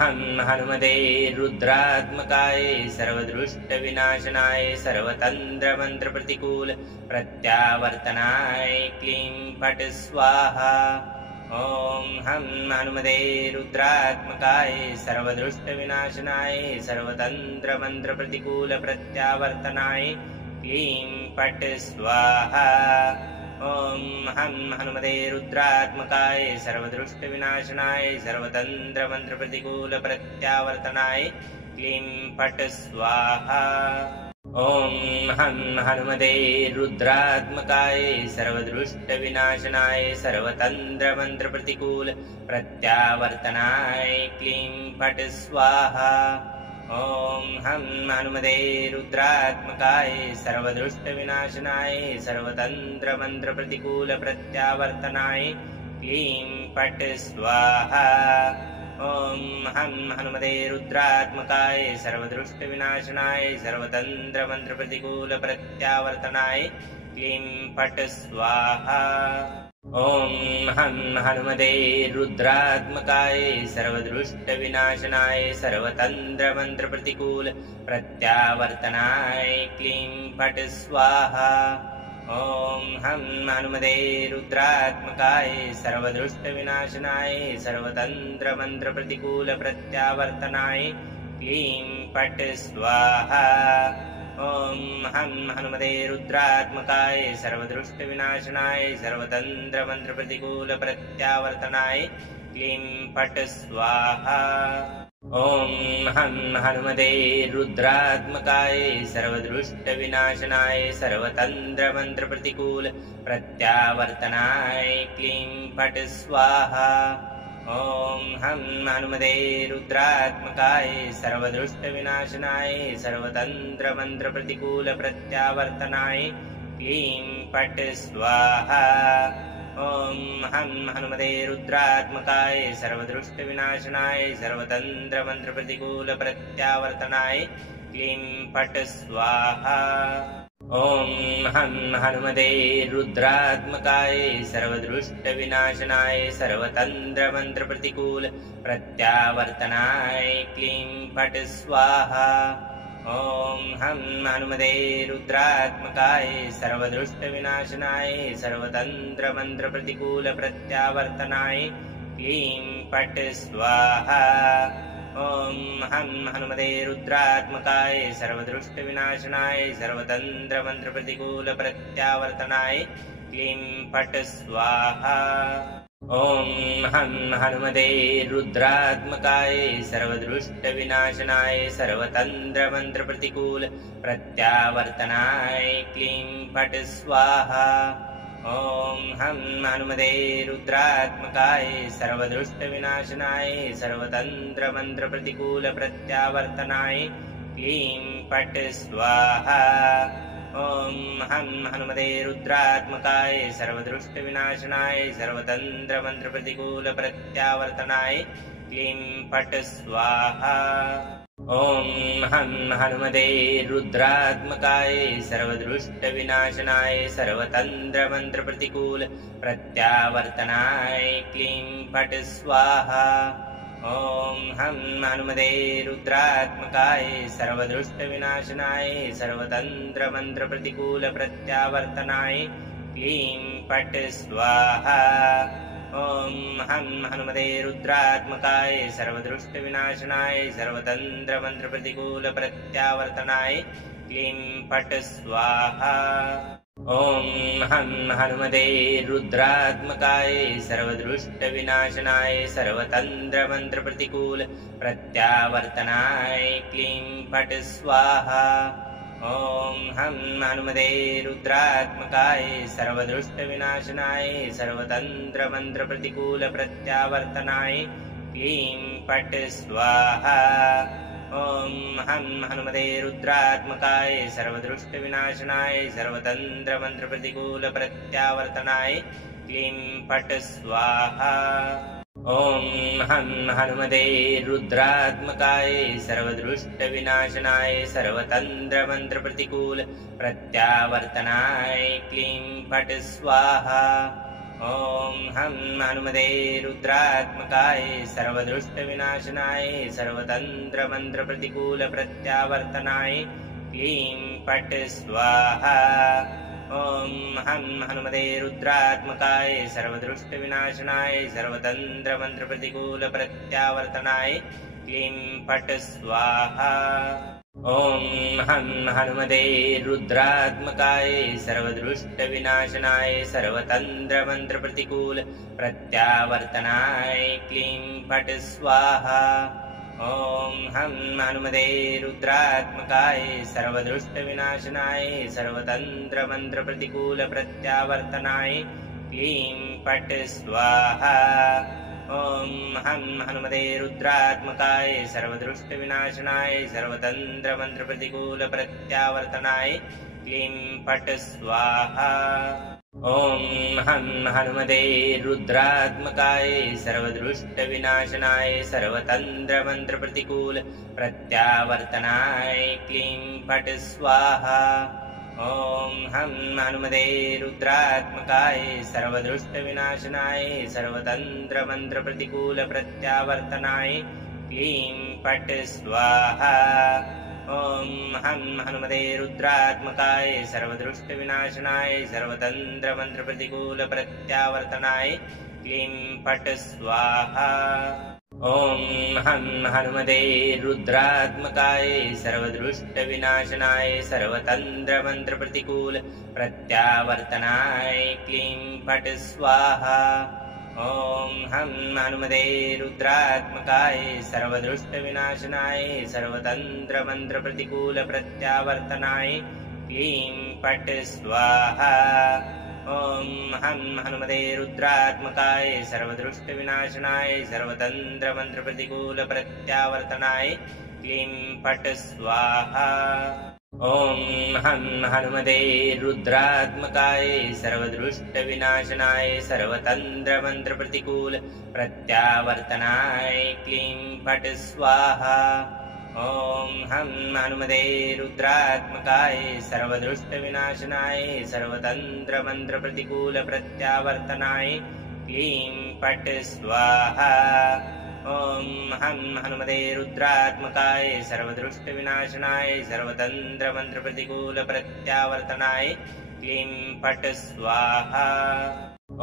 हं हनुमते रुद्रात्मकाय सर्वदुष्टविनाशनाय सर्वतन्त्रमन्त्रप्रतिकूलप्रत्यावर्तनाय क्लीं फट् स्वाहा। ॐ हं हनुमते रुद्रात्मकाय सर्वदुष्टविनाशनाय सर्वतन्त्रमन्त्रप्रतिकूलप्रत्यावर्तनाय क्लीं फट् स्वाहा। ॐ हं हनुमते रुद्रात्मकाय सर्वदुष्टविनाशनाय सर्वतन्त्रमन्त्रप्रतिकूलप्रत्यावर्तनाय क्लीं फट् स्वाहा। ॐ हं हनुमते रुद्रात्मकाय सर्वदुष्टविनाशनाय सर्वतन्त्रमन्त्रप्रतिकूलप्रत्यावर्तनाय क्लीं फट् स्वाहा। ॐ हं हनुमते रुद्रात्मकाय सर्वदुष्टविनाशनाय सर्वतन्त्रमन्त्रप्रतिकूलप्रत्यावर्तनाय क्लीं फट् स्वाहा। ॐ हं हनुमते रुद्रात्मकाय सर्वदुष्टविनाशनाय सर्वतन्त्रमन्त्रप्रतिकूलप्रत्यावर्तनाय क्लीं फट् स्वाहा। ॐ हं हनुमते रुद्रात्मकाय सर्वदुष्टविनाशनाय सर्वतन्त्रमन्त्रप्रतिकूलप्रत्यावर्तनाय क्लीं फट् स्वाहा। ॐ हं हनुमते रुद्रात्मकाय सर्वदुष्टविनाशनाय सर्वतन्त्रमन्त्रप्रतिकूलप्रत्यावर्तनाय क्लीं फट् स्वाहा। ॐ हं हनुमते रुद्रात्मकाय सर्वदुष्टविनाशनाय सर्वतन्त्रमन्त्रप्रतिकूलप्रत्यावर्तनाय क्लीं फट् स्वाहा। ॐ हं हनुमते रुद्रात्मकाय सर्वदुष्टविनाशनाय सर्वतन्त्रमन्त्रप्रतिकूलप्रत्यावर्तनाय क्लीं फट् स्वाहा। ॐ हं हनुमते रुद्रात्मकाय सर्वदुष्टविनाशनाय सर्वतन्त्रमन्त्रप्रतिकूलप्रत्यावर्तनाय क्लीं फट् स्वाहा। ॐ हं हनुमते रुद्रात्मकाय सर्वदुष्टविनाशनाय सर्वतन्त्रमन्त्रप्रतिकूलप्रत्यावर्तनाय क्लीं फट् स्वाहा। ॐ हं हनुमते रुद्रात्मकाय सर्वदुष्टविनाशनाय सर्वतन्त्रमन्त्रप्रतिकूलप्रत्यावर्तनाय क्लीं फट् स्वाहा। ॐ हं हनुमते रुद्रात्मकाय सर्वदुष्टविनाशनाय सर्वतन्त्रमन्त्रप्रतिकूलप्रत्यावर्तनाय क्लीं फट् स्वाहा। ॐ हं हनुमते रुद्रात्मकाय सर्वदुष्टविनाशनाय सर्वतन्त्रमन्त्रप्रतिकूलप्रत्यावर्तनाय क्लीं फट् स्वाहा। ॐ हं हनुमते रुद्रात्मकाय सर्वदुष्टविनाशनाय सर्वतन्त्रमन्त्रप्रतिकूलप्रत्यावर्तनाय क्लीं फट् स्वाहा। ॐ हं हनुमते रुद्रात्मकाय सर्वदुष्टविनाशनाय सर्वतन्त्रमन्त्रप्रतिकूलप्रत्यावर्तनाय क्लीं फट् स्वाहा। ॐ हं हनुमते रुद्रात्मकाय सर्वदुष्टविनाशनाय सर्वतन्त्रमन्त्रप्रतिकूलप्रत्यावर्तनाय क्लीं फट् स्वाहा। ॐ हं हनुमते रुद्रात्मकाय सर्वदुष्टविनाशनाय सर्वतन्त्रमन्त्रप्रतिकूलप्रत्यावर्तनाय क्लीं फट् स्वाहा। ॐ हं हनुमते रुद्रात्मकाय सर्वदुष्टविनाशनाय सर्वतन्त्रमन्त्रप्रतिकूलप्रत्यावर्तनाय क्लीं फट् स्वाहा। ॐ हं हनुमते रुद्रात्मकाय सर्वदुष्टविनाशनाय सर्वतन्त्रमन्त्रप्रतिकूलप्रत्यावर्तनाय क्लीं फट् स्वाहा। ॐ हं हनुमते रुद्रात्मकाय सर्वदुष्टविनाशनाय सर्वतन्त्रमन्त्रप्रतिकूलप्रत्यावर्तनाय क्लीं फट् स्वाहा। ॐ हं हनुमते रुद्रात्मकाय सर्वदुष्टविनाशनाय सर्वतन्त्रमन्त्रप्रतिकूलप्रत्यावर्तनाय क्लीं फट् स्वाहा। ॐ हं हनुमते रुद्रात्मकाय सर्वदुष्टविनाशनाय सर्वतन्त्रमन्त्रप्रतिकूलप्रत्यावर्तनाय क्लीं फट् स्वाहा। ॐ हं हनुमते रुद्रात्मकाय सर्वदुष्टविनाशनाय सर्वतन्त्रमन्त्रप्रतिकूलप्रत्यावर्तनाय क्लीं फट् स्वाहा। ॐ हं हनुमते रुद्रात्मकाय सर्वदुष्टविनाशनाय सर्वतन्त्रमन्त्रप्रतिकूलप्रत्यावर्तनाय क्लीं फट् स्वाहा। ॐ हं हनुमते रुद्रात्मकाय सर्वदुष्टविनाशनाय सर्वतन्त्रमन्त्रप्रतिकूलप्रत्यावर्तनाय क्लीं फट् स्वाहा। ॐ हं हनुमते रुद्रात्मकाय सर्वदुष्टविनाशनाय सर्वतन्त्रमन्त्रप्रतिकूलप्रत्यावर्तनाय क्लीं फट् स्वाहा। ॐ हं हनुमते रुद्रात्मकाय सर्वदुष्टविनाशनाय सर्वतन्त्रमन्त्रप्रतिकूलप्रत्यावर्तनाय क्लीं फट् स्वाहा। ॐ हं हनुमते रुद्रात्मकाय सर्वदुष्टविनाशनाय सर्वतन्त्रमन्त्रप्रतिकूलप्रत्यावर्तनाय क्लीं फट् स्वाहा। ॐ हं हनुमते रुद्रात्मकाय सर्वदुष्टविनाशनाय सर्वतन्त्रमन्त्रप्रतिकूलप्रत्यावर्तनाय क्लीं फट् स्वाहा। ॐ हं हनुमते रुद्रात्मकाय सर्वदुष्टविनाशनाय सर्वतन्त्रमन्त्रप्रतिकूलप्रत्यावर्तनाय क्लीं फट् स्वाहा। ॐ हं हनुमते रुद्रात्मकाय सर्वदुष्टविनाशनाय सर्वतन्त्रमन्त्रप्रतिकूलप्रत्यावर्तनाय क्लीं फट् स्वाहा। ॐ हं हनुमते रुद्रात्मकाय सर्वदुष्टविनाशनाय सर्वतन्त्रमन्त्रप्रतिकूलप्रत्यावर्तनाय क्लीं फट् स्वाहा। ॐ हं हनुमते रुद्रात्मकाय सर्वदुष्टविनाशनाय सर्वतन्त्रमन्त्रप्रतिकूलप्रत्यावर्तनाय क्लीं फट् स्वाहा। ॐ हं हनुमते रुद्रात्मकाय सर्वदुष्टविनाशनाय सर्वतन्त्रमन्त्रप्रतिकूलप्रत्यावर्तनाय क्लीं फट् स्वाहा। ॐ हं हनुमते रुद्रात्मकाय सर्वदुष्टविनाशनाय सर्वतन्त्रमन्त्रप्रतिकूलप्रत्यावर्तनाय क्लीं फट् स्वाहा। ॐ हं हनुमते रुद्रात्मकाय सर्वदुष्टविनाशनाय सर्वतन्त्रमन्त्रप्रतिकूलप्रत्यावर्तनाय क्लीं फट् स्वाहा। ॐ हं हनुमते रुद्रात्मकाय सर्वदुष्टविनाशनाय सर्वतन्त्रमन्त्रप्रतिकूलप्रत्यावर्तनाय क्लीं फट् स्वाहा। ॐ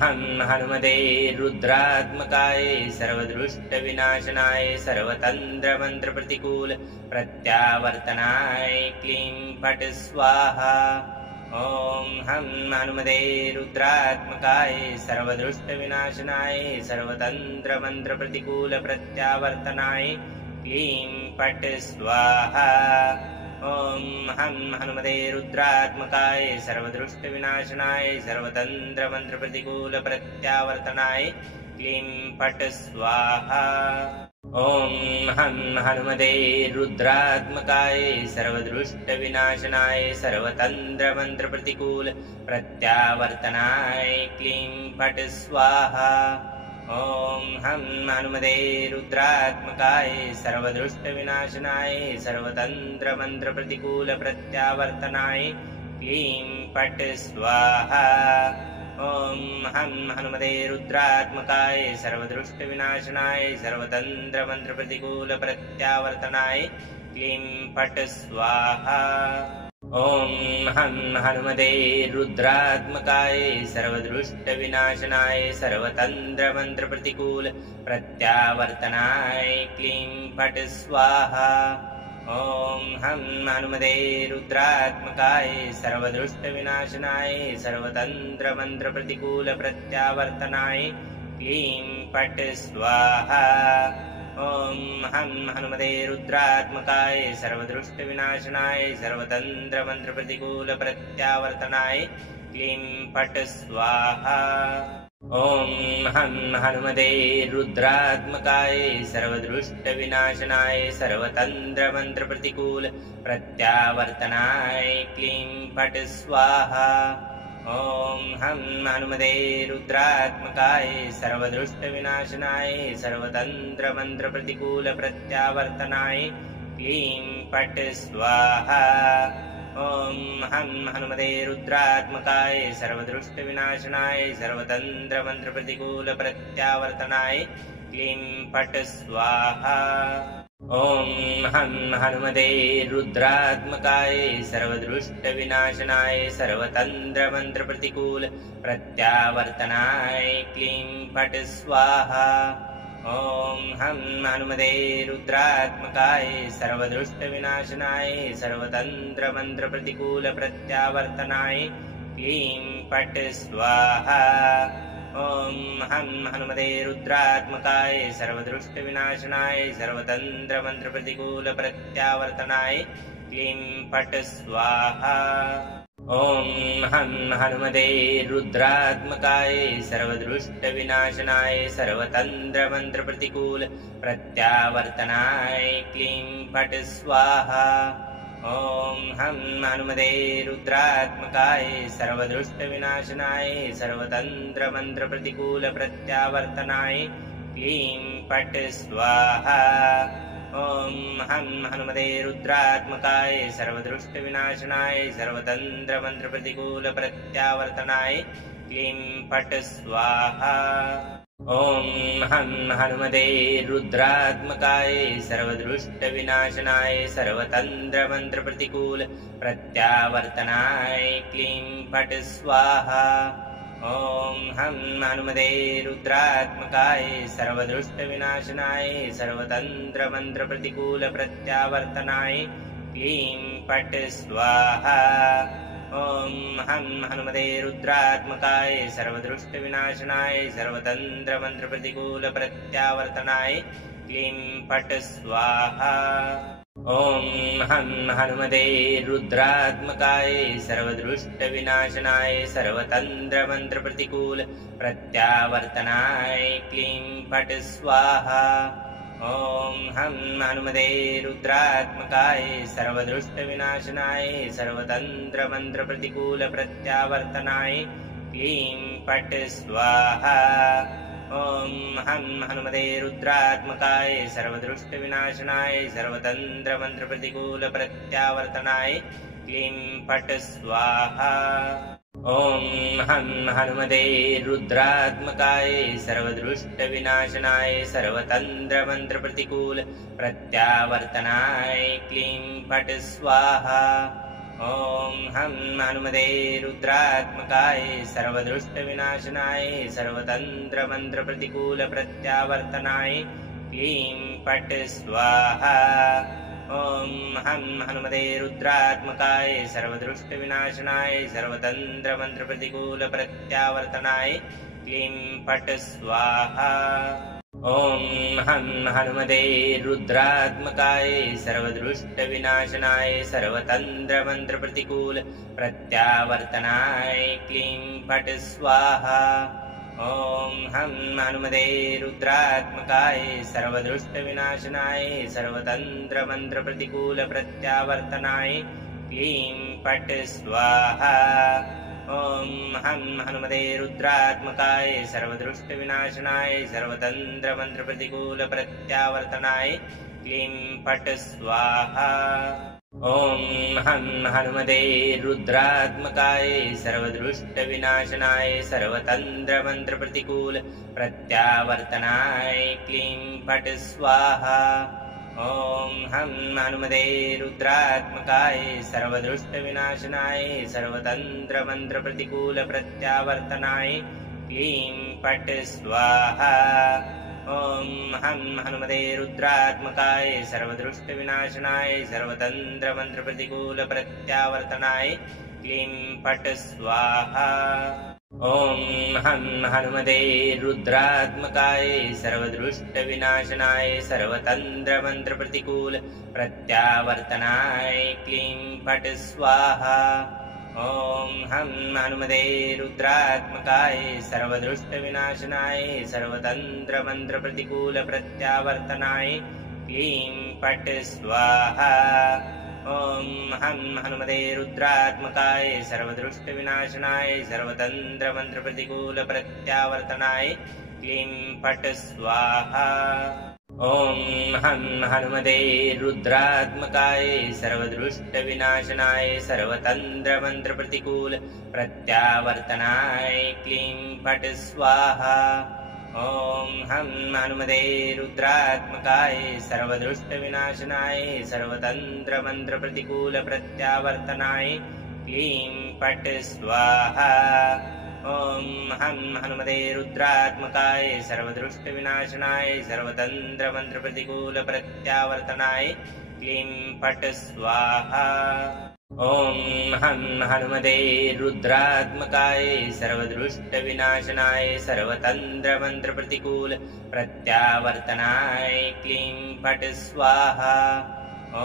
हं हनुमते रुद्रात्मकाय सर्वदुष्टविनाशनाय सर्वतन्त्रमन्त्रप्रतिकूलप्रत्यावर्तनाय क्लीं फट् स्वाहा। ॐ हं हनुमते रुद्रात्मकाय सर्वदुष्टविनाशनाय सर्वतन्त्रमन्त्रप्रतिकूलप्रत्यावर्तनाय क्लीं फट् स्वाहा। ॐ हं हनुमते रुद्रात्मकाय सर्वदुष्टविनाशनाय सर्वतन्त्रमन्त्रप्रतिकूलप्रत्यावर्तनाय क्लीं फट् स्वाहा। ॐ हं हनुमते रुद्रात्मकाय सर्वदुष्टविनाशनाय सर्वतन्त्रमन्त्रप्रतिकूलप्रत्यावर्तनाय क्लीं फट् स्वाहा। ॐ हं हनुमते रुद्रात्मकाय सर्वदुष्टविनाशनाय सर्वतन्त्रमन्त्रप्रतिकूलप्रत्यावर्तनाय क्लीं फट् स्वाहा। ॐ हं हनुमते रुद्रात्मकाय सर्वदुष्टविनाशनाय सर्वतन्त्रमन्त्रप्रतिकूलप्रत्यावर्तनाय क्लीं फट् स्वाहा। ॐ हं हनुमते रुद्रात्मकाय सर्वदुष्टविनाशनाय सर्वतन्त्रमन्त्रप्रतिकूलप्रत्यावर्तनाय क्लीं फट् स्वाहा। ॐ हं हनुमते रुद्रात्मकाय सर्वदुष्टविनाशनाय सर्वतन्त्रमन्त्रप्रतिकूलप्रत्यावर्तनाय क्लीं फट् स्वाहा। ॐ हं हनुमते रुद्रात्मकाय सर्वदुष्टविनाशनाय सर्वतन्त्रमन्त्रप्रतिकूलप्रत्यावर्तनाय क्लीं फट् स्वाहा। ॐ हं हनुमते रुद्रात्मकाय सर्वदृष्टविनाशनाय सर्वतन्त्रमन्त्रप्रतिकूल प्रत्यावर्तनाय क्लीं फट् स्वाहा। ॐ हं हनुमते रुद्रात्मकाय सर्वदृष्टविनाशनाय सर्वतन्त्रमन्त्रप्रतिकूल प्रत्यावर्तनाय क्लीं फट् स्वाहा। ॐ हं हनुमते रुद्रात्मकाय सर्वदृष्टविनाशनाय सर्वतन्त्रमन्त्रप्रतिकूल प्रत्यावर्तनाय क्लीं फट् स्वाहा। ॐ हं हनुमते रुद्रात्मकाय सर्वदृष्टविनाशनाय सर्वतन्त्रमन्त्रप्रतिकूल प्रत्यावर्तनाय क्लीं फट् स्वाहा। ॐ हं हनुमते रुद्रात्मकाय सर्वदृष्टविनाशनाय सर्वतन्त्रमन्त्रप्रतिकूल प्रत्यावर्तनाय क्लीं फट् स्वाहा। ॐ हं हनुमते रुद्रात्मकाय सर्वदृष्टविनाशनाय सर्वतन्त्रमन्त्रप्रतिकूल प्रत्यावर्तनाय क्लीं फट् स्वाहा। ॐ हं हनुमते रुद्रात्मकाय सर्वदृष्टविनाशनाय सर्वतन्त्रमन्त्रप्रतिकूल प्रत्यावर्तनाय क्लीं फट् स्वाहा। ॐ हं हनुमते रुद्रात्मकाय सर्वदृष्टविनाशनाय सर्वतन्त्रमन्त्रप्रतिकूल प्रत्यावर्तनाय क्लीं फट् स्वाहा। ॐ हं हनुमते रुद्रात्मकाय सर्वदृष्टविनाशनाय सर्वतन्त्रमन्त्रप्रतिकूल प्रत्यावर्तनाय क्लीं फट् स्वाहा। ॐ हं हनुमते रुद्रात्मकाय सर्वदृष्टविनाशनाय सर्वतन्त्रमन्त्रप्रतिकूल प्रत्यावर्तनाय क्लीं फट् स्वाहा। ॐ हं हनुमते रुद्रात्मकाय सर्वदृष्टविनाशनाय सर्वतन्त्रमन्त्रप्रतिकूल प्रत्यावर्तनाय क्लीं फट् स्वाहा। ॐ हं हनुमते रुद्रात्मकाय सर्वदृष्टविनाशनाय सर्वतन्त्रमन्त्रप्रतिकूल प्रत्यावर्तनाय क्लीं फट् स्वाहा। ॐ हं हनुमते रुद्रात्मकाय सर्वदृष्टविनाशनाय सर्वतन्त्रमन्त्रप्रतिकूल प्रत्यावर्तनाय क्लीं फट् स्वाहा। ॐ हं हनुमते रुद्रात्मकाय सर्वदृष्टविनाशनाय सर्वतन्त्रमन्त्रप्रतिकूल प्रत्यावर्तनाय क्लीं फट् स्वाहा। ॐ हं हनुमते रुद्रात्मकाय सर्वदृष्टविनाशनाय सर्वतन्त्रमन्त्रप्रतिकूल प्रत्यावर्तनाय क्लीं फट् स्वाहा। ॐ हं हनुमते रुद्रात्मकाय सर्वदृष्टविनाशनाय सर्वतन्त्रमन्त्रप्रतिकूल प्रत्यावर्तनाय क्लीं फट् स्वाहा। ॐ हं हनुमते रुद्रात्मकाय सर्वदृष्टविनाशनाय सर्वतन्त्रमन्त्रप्रतिकूल प्रत्यावर्तनाय क्लीं फट् स्वाहा। ॐ हं हनुमते रुद्रात्मकाय सर्वदृष्टविनाशनाय सर्वतन्त्रमन्त्रप्रतिकूल प्रत्यावर्तनाय क्लीं फट् स्वाहा। ॐ हं हनुमते रुद्रात्मकाय सर्वदृष्टविनाशनाय सर्वतन्त्रमन्त्रप्रतिकूल प्रत्यावर्तनाय क्लीं फट् स्वाहा। ॐ हं हनुमते रुद्रात्मकाय सर्वदृष्टविनाशनाय सर्वतन्त्रमन्त्रप्रतिकूल प्रत्यावर्तनाय क्लीं फट् स्वाहा। ॐ हं हनुमते रुद्रात्मकाय सर्वदृष्टविनाशनाय सर्वतन्त्रमन्त्रप्रतिकूल प्रत्यावर्तनाय क्लीं फट् स्वाहा। ॐ हं हनुमते रुद्रात्मकाय सर्वदृष्टविनाशनाय सर्वतन्त्रमन्त्रप्रतिकूल प्रत्यावर्तनाय क्लीं फट् स्वाहा। ॐ हं हनुमते रुद्रात्मकाय सर्वदृष्टविनाशनाय सर्वतन्त्रमन्त्रप्रतिकूल प्रत्यावर्तनाय क्लीं फट् स्वाहा। ॐ हं हनुमते रुद्रात्मकाय सर्वदृष्टविनाशनाय सर्वतन्त्रमन्त्रप्रतिकूल प्रत्यावर्तनाय क्लीं फट् स्वाहा। ॐ हं हनुमते रुद्रात्मकाय सर्वदृष्टविनाशनाय सर्वतन्त्रमन्त्रप्रतिकूल प्रत्यावर्तनाय क्लीं फट् स्वाहा। ॐ हं हनुमते रुद्रात्मकाय सर्वदुष्टविनाशनाय सर्वतन्त्रमन्त्रप्रतिकूलप्रत्यावर्तनाय क्लीं फट् स्वाहा। ॐ हं हनुमते रुद्रात्मकाय सर्वदुष्टविनाशनाय सर्वतन्त्रमन्त्रप्रतिकूलप्रत्यावर्तनाय क्लीं फट् स्वाहा। ॐ हं हनुमते रुद्रात्मकाय सर्वदुष्टविनाशनाय सर्वतन्त्रमन्त्रप्रतिकूलप्रत्यावर्तनाय क्लीं फट् स्वाहा। ॐ हं हनुमते रुद्रात्मकाय सर्वदुष्टविनाशनाय सर्वतन्त्रमन्त्रप्रतिकूलप्रत्यावर्तनाय क्लीं फट् स्वाहा। ॐ हं हनुमते रुद्रात्मकाय सर्वदुष्टविनाशनाय सर्वतन्त्रमन्त्रप्रतिकूलप्रत्यावर्तनाय क्लीं फट् स्वाहा। ॐ हं हनुमते रुद्रात्मकाय सर्वदुष्टविनाशनाय सर्वतन्त्रमन्त्रप्रतिकूलप्रत्यावर्तनाय क्लीं फट् स्वाहा। ॐ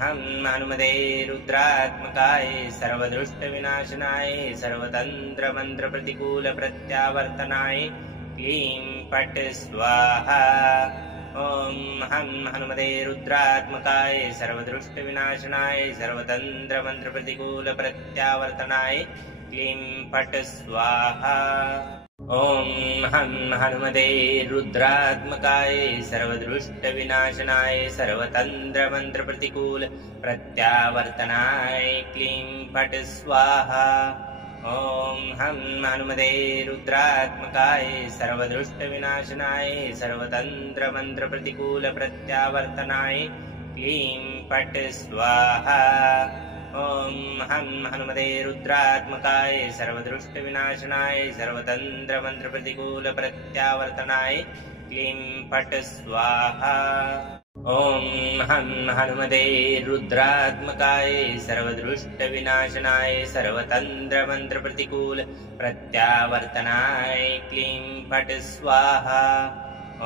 हं हनुमते रुद्रात्मकाय सर्वदुष्टविनाशनाय सर्वतन्त्रमन्त्रप्रतिकूलप्रत्यावर्तनाय क्लीं फट् स्वाहा। ॐ हं हनुमते रुद्रात्मकाय सर्वदुष्टविनाशनाय सर्वतन्त्रमन्त्रप्रतिकूलप्रत्यावर्तनाय क्लीं फट् स्वाहा। ॐ हं हनुमते रुद्रात्मकाय सर्वदुष्टविनाशनाय सर्वतन्त्रमन्त्रप्रतिकूलप्रत्यावर्तनाय क्लीं फट् स्वाहा। ॐ हं हनुमते रुद्रात्मकाय सर्वदुष्टविनाशनाय सर्वतन्त्रमन्त्रप्रतिकूलप्रत्यावर्तनाय क्लीं फट् स्वाहा। ॐ हं हनुमते रुद्रात्मकाय सर्वदुष्टविनाशनाय सर्वतन्त्रमन्त्रप्रतिकूलप्रत्यावर्तनाय क्लीं फट् स्वाहा। ॐ हं हनुमते रुद्रात्मकाय सर्वदुष्टविनाशनाय सर्वतन्त्रमन्त्रप्रतिकूलप्रत्यावर्तनाय क्लीं फट् स्वाहा। ॐ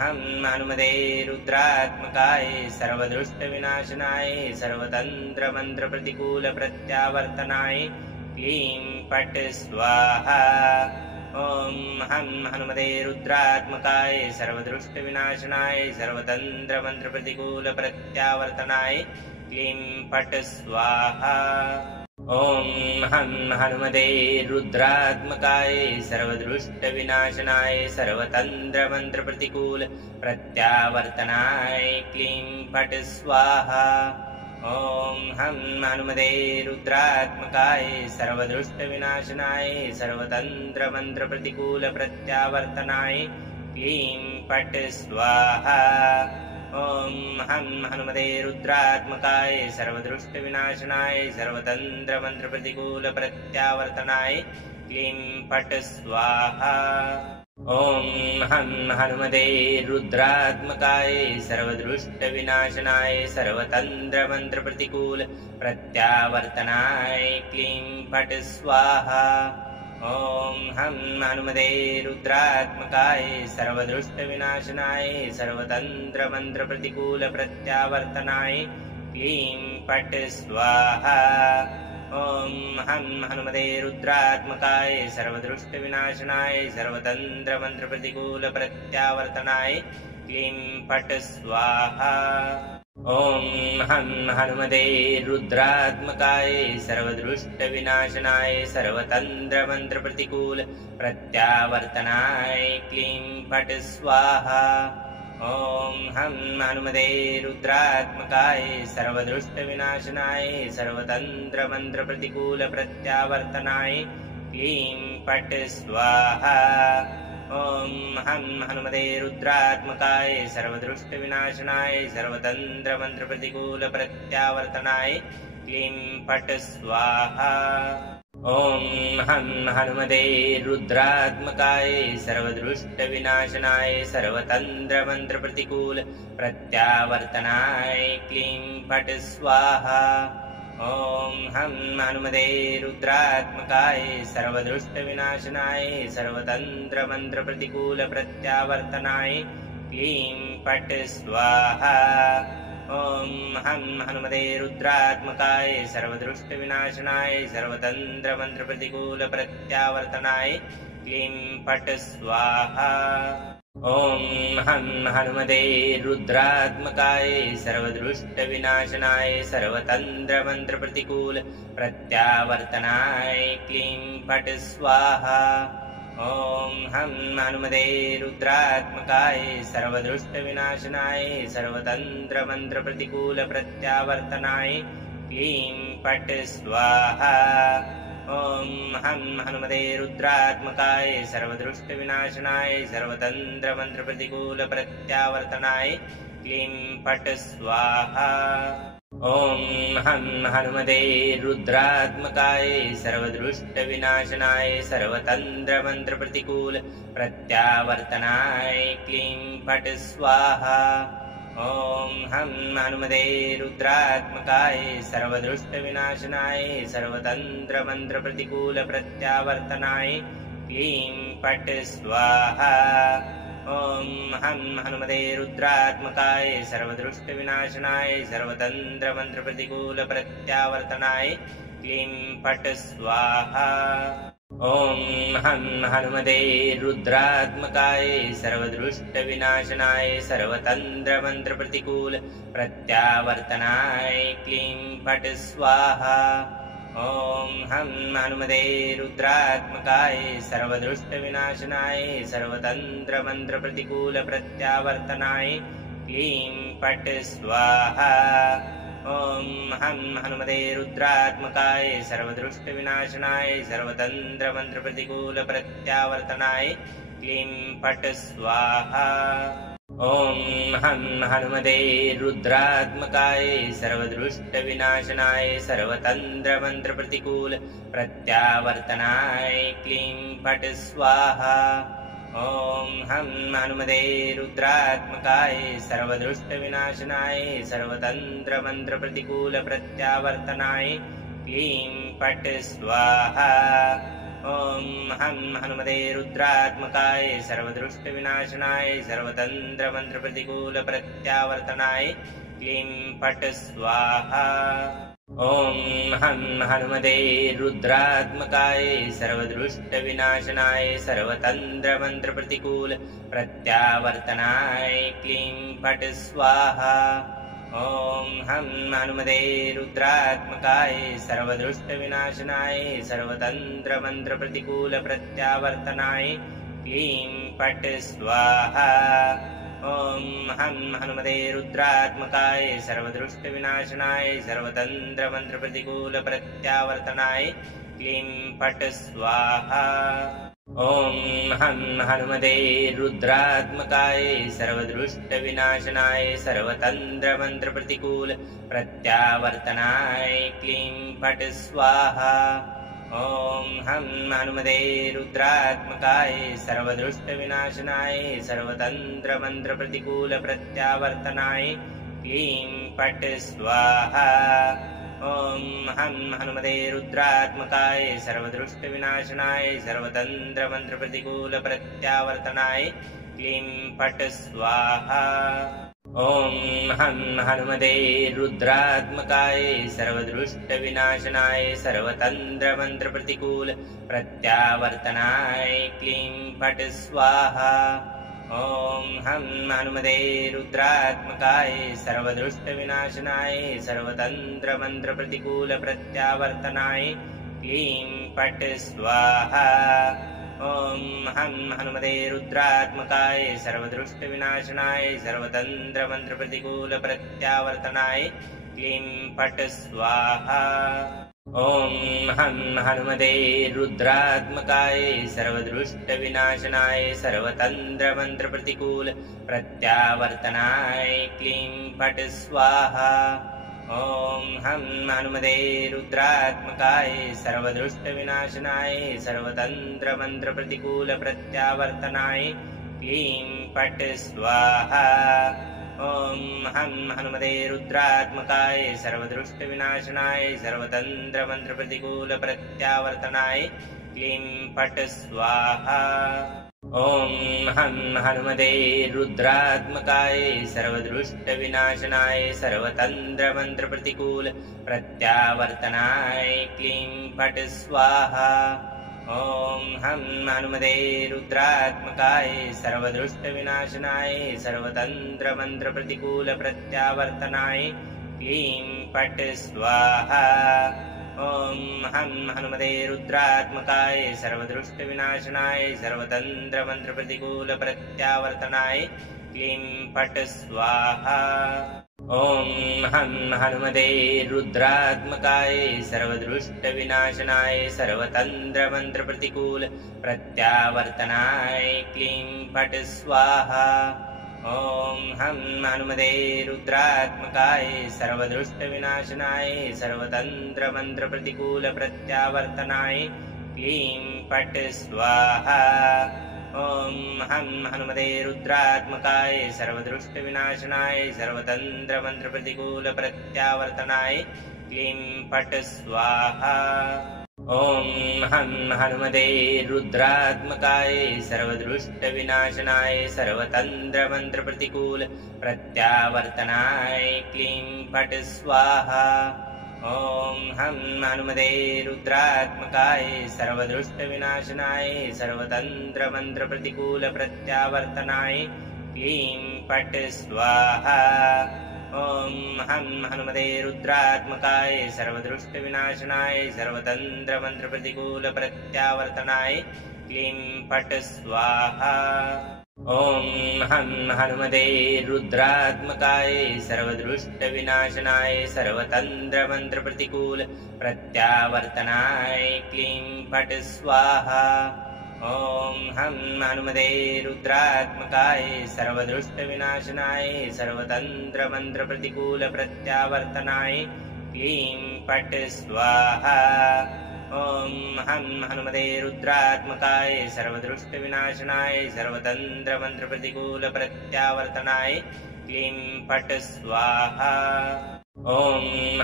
हं हनुमते रुद्रात्मकाय सर्वदुष्टविनाशनाय सर्वतन्त्रमन्त्रप्रतिकूलप्रत्यावर्तनाय क्लीं फट् स्वाहा। ॐ हं हनुमते रुद्रात्मकाय सर्वदुष्टविनाशनाय सर्वतन्त्रमन्त्रप्रतिकूलप्रत्यावर्तनाय क्लीं फट् स्वाहा। ॐ हं हनुमते रुद्रात्मकाय सर्वदुष्टविनाशनाय सर्वतन्त्रमन्त्रप्रतिकूलप्रत्यावर्तनाय क्लीं फट् स्वाहा। ॐ हं हनुमते रुद्रात्मकाय सर्वदुष्टविनाशनाय सर्वतन्त्रमन्त्रप्रतिकूलप्रत्यावर्तनाय क्लीं फट् स्वाहा। ॐ हं हनुमते रुद्रात्मकाय सर्वदुष्टविनाशनाय सर्वतन्त्रमन्त्रप्रतिकूलप्रत्यावर्तनाय क्लीं फट् स्वाहा। ॐ हं हनुमते रुद्रात्मकाय सर्वदुष्टविनाशनाय सर्वतन्त्रमन्त्रप्रतिकूलप्रत्यावर्तनाय क्लीं फट् स्वाहा। ॐ हं हनुमते रुद्रात्मकाय सर्वदुष्टविनाशनाय सर्वतन्त्रमन्त्रप्रतिकूलप्रत्यावर्तनाय क्लीं फट् स्वाहा। ॐ हं हनुमते रुद्रात्मकाय सर्वदुष्टविनाशनाय सर्वतन्त्रमन्त्रप्रतिकूलप्रत्यावर्तनाय क्लीं फट् स्वाहा। ॐ हं हनुमते रुद्रात्मकाय सर्वदुष्टविनाशनाय सर्वतन्त्रमन्त्रप्रतिकूलप्रत्यावर्तनाय क्लीं फट् स्वाहा। ॐ हं हनुमते रुद्रात्मकाय सर्वदुष्टविनाशनाय सर्वतन्त्रमन्त्रप्रतिकूलप्रत्यावर्तनाय क्लीं फट् स्वाहा। ॐ हं हनुमते रुद्रात्मकाय सर्वदुष्टविनाशनाय सर्वतन्त्रमन्त्रप्रतिकूलप्रत्यावर्तनाय क्लीं फट् स्वाहा। ॐ हं हनुमते रुद्रात्मकाय सर्वदुष्टविनाशनाय सर्वतन्त्रमन्त्रप्रतिकूलप्रत्यावर्तनाय क्लीं फट् स्वाहा। ॐ हं हनुमते रुद्रात्मकाय सर्वदुष्टविनाशनाय सर्वतन्त्रमन्त्रप्रतिकूलप्रत्यावर्तनाय क्लीं फट् स्वाहा। ॐ हं हनुमते रुद्रात्मकाय सर्वदृष्टविनाशनाय सर्वतन्त्रमन्त्रप्रतिकूलप्रत्यावर्तनाय क्लीं फट् स्वाहा। ॐ हं हनुमते रुद्रात्मकाय सर्वदृष्टविनाशनाय सर्वतन्त्रमन्त्रप्रतिकूलप्रत्यावर्तनाय क्लीं फट् स्वाहा। ॐ हं हनुमते रुद्रात्मकाय सर्वदृष्टविनाशनाय सर्वतन्त्रमन्त्रप्रतिकूलप्रत्यावर्तनाय क्लीं फट् स्वाहा। ॐ हं हनुमते रुद्रात्मकाय सर्वदृष्टविनाशनाय सर्वतन्त्रमन्त्रप्रतिकूलप्रत्यावर्तनाय क्लीं फट् स्वाहा। ॐ हं हनुमते रुद्रात्मकाय सर्वदृष्टविनाशनाय सर्वतन्त्रमन्त्रप्रतिकूलप्रत्यावर्तनाय क्लीं फट् स्वाहा। ॐ हं हनुमते रुद्रात्मकाय सर्वदृष्टविनाशनाय सर्वतन्त्रमन्त्रप्रतिकूलप्रत्यावर्तनाय क्लीं फट् स्वाहा। ॐ हं हनुमते रुद्रात्मकाय सर्वदृष्टविनाशनाय सर्वतन्त्रमन्त्रप्रतिकूलप्रत्यावर्तनाय क्लीं फट् स्वाहा। ॐ हं हनुमते रुद्रात्मकाय सर्वदृष्टविनाशनाय सर्वतन्त्रमन्त्रप्रतिकूलप्रत्यावर्तनाय क्लीं फट् स्वाहा। ॐ हं हनुमते रुद्रात्मकाय सर्वदृष्टविनाशनाय सर्वतन्त्रमन्त्रप्रतिकूलप्रत्यावर्तनाय क्लीं फट् स्वाहा। ॐ हं हनुमते रुद्रात्मकाय सर्वदृष्टविनाशनाय सर्वतन्त्रमन्त्रप्रतिकूलप्रत्यावर्तनाय क्लीं फट् स्वाहा। ॐ हं हनुमते रुद्रात्मकाय सर्वदृष्टविनाशनाय सर्वतन्त्रमन्त्रप्रतिकूलप्रत्यावर्तनाय क्लीं फट् स्वाहा। ॐ हं हनुमते रुद्रात्मकाय सर्वदृष्टविनाशनाय सर्वतन्त्रमन्त्रप्रतिकूलप्रत्यावर्तनाय क्लीं फट् स्वाहा। ॐ हं हनुमते रुद्रात्मकाय सर्वदृष्टविनाशनाय सर्वतन्त्रमन्त्रप्रतिकूलप्रत्यावर्तनाय क्लीं फट् स्वाहा। ॐ हं हनुमते रुद्रात्मकाय सर्वदृष्टविनाशनाय सर्वतन्त्रमन्त्रप्रतिकूलप्रत्यावर्तनाय क्लीं फट् स्वाहा। ॐ हं हनुमते रुद्रात्मकाय सर्वदृष्टविनाशनाय सर्वतन्त्रमन्त्रप्रतिकूलप्रत्यावर्तनाय क्लीं फट् स्वाहा। ॐ हं हनुमते रुद्रात्मकाय सर्वदृष्टविनाशनाय सर्वतन्त्रमन्त्रप्रतिकूलप्रत्यावर्तनाय क्लीं फट् स्वाहा। ॐ हं हनुमते रुद्रात्मकाय सर्वदृष्टविनाशनाय सर्वतन्त्रमन्त्रप्रतिकूलप्रत्यावर्तनाय क्लीं फट् स्वाहा। ॐ हं हनुमते रुद्रात्मकाय सर्वदृष्टविनाशनाय सर्वतन्त्रमन्त्रप्रतिकूलप्रत्यावर्तनाय क्लीं फट् स्वाहा। ॐ हं हनुमते रुद्रात्मकाय सर्वदृष्टविनाशनाय सर्वतन्त्रमन्त्रप्रतिकूलप्रत्यावर्तनाय क्लीं फट् स्वाहा। ॐ हं हनुमते रुद्रात्मकाय सर्वदृष्टविनाशनाय सर्वतन्त्रमन्त्रप्रतिकूलप्रत्यावर्तनाय क्लीं फट् स्वाहा। ॐ हं हनुमते रुद्रात्मकाय सर्वदृष्टविनाशनाय सर्वतन्त्रमन्त्रप्रतिकूलप्रत्यावर्तनाय क्लीं फट् स्वाहा। ॐ हं हनुमते रुद्रात्मकाय सर्वदृष्टविनाशनाय सर्वतन्त्रमन्त्रप्रतिकूलप्रत्यावर्तनाय क्लीं फट् स्वाहा। ॐ हं हनुमते रुद्रात्मकाय सर्वदृष्टविनाशनाय सर्वतन्त्रमन्त्रप्रतिकूलप्रत्यावर्तनाय क्लीं फट् स्वाहा। ॐ हं हनुमते रुद्रात्मकाय सर्वदृष्टविनाशनाय सर्वतन्त्रमन्त्रप्रतिकूलप्रत्यावर्तनाय क्लीं फट् स्वाहा। ॐ हं हनुमते रुद्रात्मकाय सर्वदृष्टविनाशनाय सर्वतन्त्रमन्त्रप्रतिकूलप्रत्यावर्तनाय क्लीं फट् स्वाहा। ॐ हं हनुमते रुद्रात्मकाय सर्वदृष्टविनाशनाय सर्वतन्त्रमन्त्रप्रतिकूल प्रत्यावर्तनाय क्लीं फट् स्वाहा। ॐ हं हनुमते रुद्रात्मकाय सर्वदृष्टविनाशनाय सर्वतन्त्रमन्त्रप्रतिकूल प्रत्यावर्तनाय क्लीं फट् स्वाहा। ॐ हं हनुमते रुद्रात्मकाय सर्वदृष्टविनाशनाय सर्वतन्त्रमन्त्रप्रतिकूल प्रत्यावर्तनाय क्लीं फट् स्वाहा। ॐ हं हनुमते रुद्रात्मकाय सर्वदृष्टविनाशनाय सर्वतन्त्रमन्त्रप्रतिकूल प्रत्यावर्तनाय क्लीं फट् स्वाहा। ॐ हं हनुमते रुद्रात्मकाय सर्वदृष्टविनाशनाय सर्वतन्त्रमन्त्रप्रतिकूल प्रत्यावर्तनाय क्लीं फट् स्वाहा। ॐ हं हनुमते रुद्रात्मकाय सर्वदृष्टविनाशनाय सर्वतन्त्रमन्त्रप्रतिकूल प्रत्यावर्तनाय क्लीं फट् स्वाहा। ॐ हं हनुमते रुद्रात्मकाय सर्वदृष्टविनाशनाय सर्वतन्त्रमन्त्रप्रतिकूल प्रत्यावर्तनाय क्लीं फट् स्वाहा। ॐ हं हनुमते रुद्रात्मकाय सर्वदृष्टविनाशनाय सर्वतन्त्रमन्त्रप्रतिकूल प्रत्यावर्तनाय क्लीं फट् स्वाहा। ॐ हं हनुमते रुद्रात्मकाय सर्वदृष्टविनाशनाय सर्वतन्त्रमन्त्रप्रतिकूल प्रत्यावर्तनाय क्लीं फट् स्वाहा। ॐ हं हनुमते रुद्रात्मकाय सर्वदृष्टविनाशनाय सर्वतन्त्रमन्त्रप्रतिकूल प्रत्यावर्तनाय क्लीं फट् स्वाहा। ॐ हं हनुमते रुद्रात्मकाय सर्वदृष्टविनाशनाय सर्वतन्त्रमन्त्रप्रतिकूल प्रत्यावर्तनाय क्लीं फट् स्वाहा। ॐ हं हनुमते रुद्रात्मकाय सर्वदृष्टविनाशनाय सर्वतन्त्रमन्त्रप्रतिकूल प्रत्यावर्तनाय क्लीं फट् स्वाहा। ॐ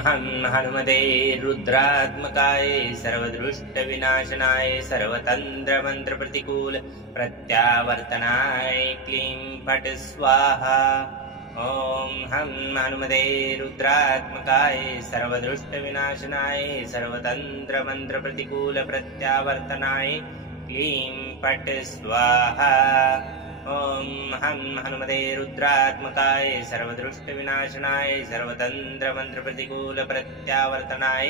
हं हनुमते रुद्रात्मकाय सर्वदृष्टविनाशनाय सर्वतन्त्रमन्त्रप्रतिकूल प्रत्यावर्तनाय क्लीं फट् स्वाहा। ॐ हं हनुमते रुद्रात्मकाय सर्वदृष्टविनाशनाय सर्वतन्त्रमन्त्रप्रतिकूल प्रत्यावर्तनाय क्लीं फट् स्वाहा। ॐ हं हनुमते रुद्रात्मकाय सर्वदृष्टविनाशनाय सर्वतन्त्रमन्त्रप्रतिकूल प्रत्यावर्तनाय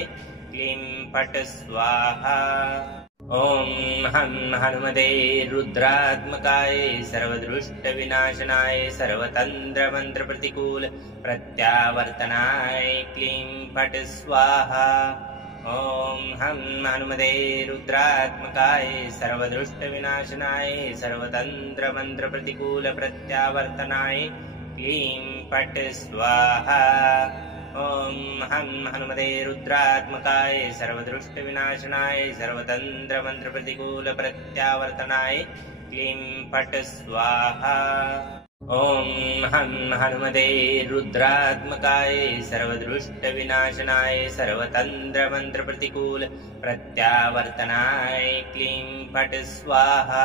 क्लीं फट् स्वाहा। ॐ हं हनुमते रुद्रात्मकाय सर्वदृष्टविनाशनाय सर्वतन्त्रमन्त्रप्रतिकूल प्रत्यावर्तनाय क्लीं फट् स्वाहा। ॐ हं हनुमते रुद्रात्मकाय सर्वदृष्टविनाशनाय सर्वतन्त्रमन्त्रप्रतिकूल प्रत्यावर्तनाय क्लीं फट् स्वाहा। ॐ हं हनुमते रुद्रात्मकाय सर्वदृष्टविनाशनाय सर्वतन्त्रमन्त्रप्रतिकूल प्रत्यावर्तनाय क्लीं फट् स्वाहा। ॐ हं हनुमते रुद्रात्मकाय सर्वदृष्टविनाशनाय सर्वतन्त्रमन्त्रप्रतिकूल प्रत्यावर्तनाय क्लीं फट् स्वाहा।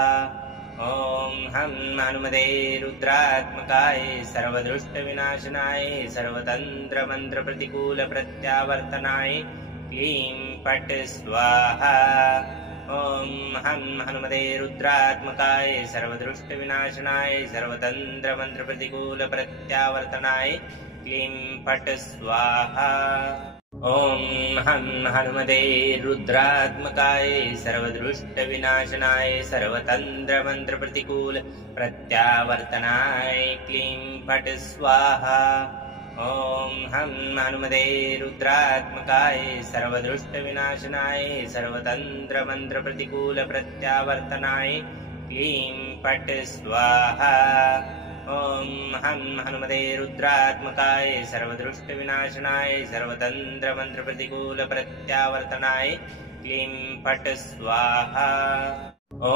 ॐ हं हनुमते रुद्रात्मकाय सर्वदृष्टविनाशनाय सर्वतन्त्रमन्त्रप्रतिकूल प्रत्यावर्तनाय क्लीं फट् स्वाहा। ॐ हं हनुमते रुद्रात्मकाय सर्वदृष्टविनाशनाय सर्वतन्त्रमन्त्रप्रतिकूल प्रत्यावर्तनाय क्लीं फट् स्वाहा। ॐ हं हनुमते रुद्रात्मकाय सर्वदृष्टविनाशनाय सर्वतन्त्रमन्त्रप्रतिकूल प्रत्यावर्तनाय क्लीं फट् स्वाहा। ॐ हं हनुमते रुद्रात्मकाय सर्वदृष्टविनाशनाय सर्वतन्त्रमन्त्रप्रतिकूल प्रत्यावर्तनाय क्लीं फट् स्वाहा। ॐ हं हनुमते रुद्रात्मकाय सर्वदृष्टविनाशनाय सर्वतन्त्रमन्त्रप्रतिकूल प्रत्यावर्तनाय क्लीं फट् स्वाहा। ॐ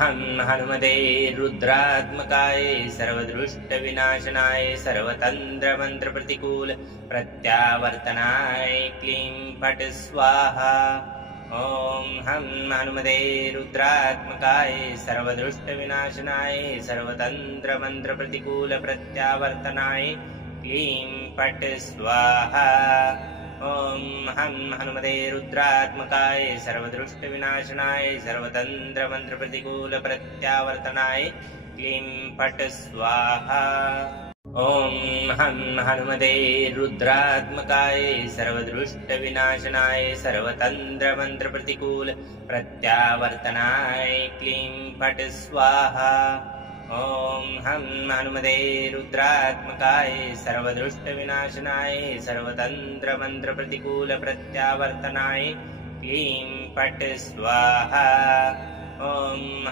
हं हनुमते रुद्रात्मकाय सर्वदृष्टविनाशनाय सर्वतन्त्रमन्त्रप्रतिकूल प्रत्यावर्तनाय क्लीं फट् स्वाहा। ॐ हं हनुमते रुद्रात्मकाय सर्वदुष्टविनाशनाय सर्वतन्त्रमन्त्रप्रतिकूलप्रत्यावर्तनाय क्लीं पट स्वाहा। ॐ हं हनुमते रुद्रात्मकाय सर्वदुष्टविनाशनाय सर्वतन्त्रमन्त्रप्रतिकूलप्रत्यावर्तनाय क्लीं पट स्वाहा। ॐ हं हनुमते रुद्रात्मकाय सर्वदुष्टविनाशनाय सर्वतन्त्रमन्त्रप्रतिकूलप्रत्यावर्तनाय क्लीं पट स्वाहा। ॐ हं हनुमते रुद्रात्मकाय सर्वदुष्टविनाशनाय सर्वतन्त्रमन्त्रप्रतिकूलप्रत्यावर्तनाय क्लीं पट स्वाहा। ॐ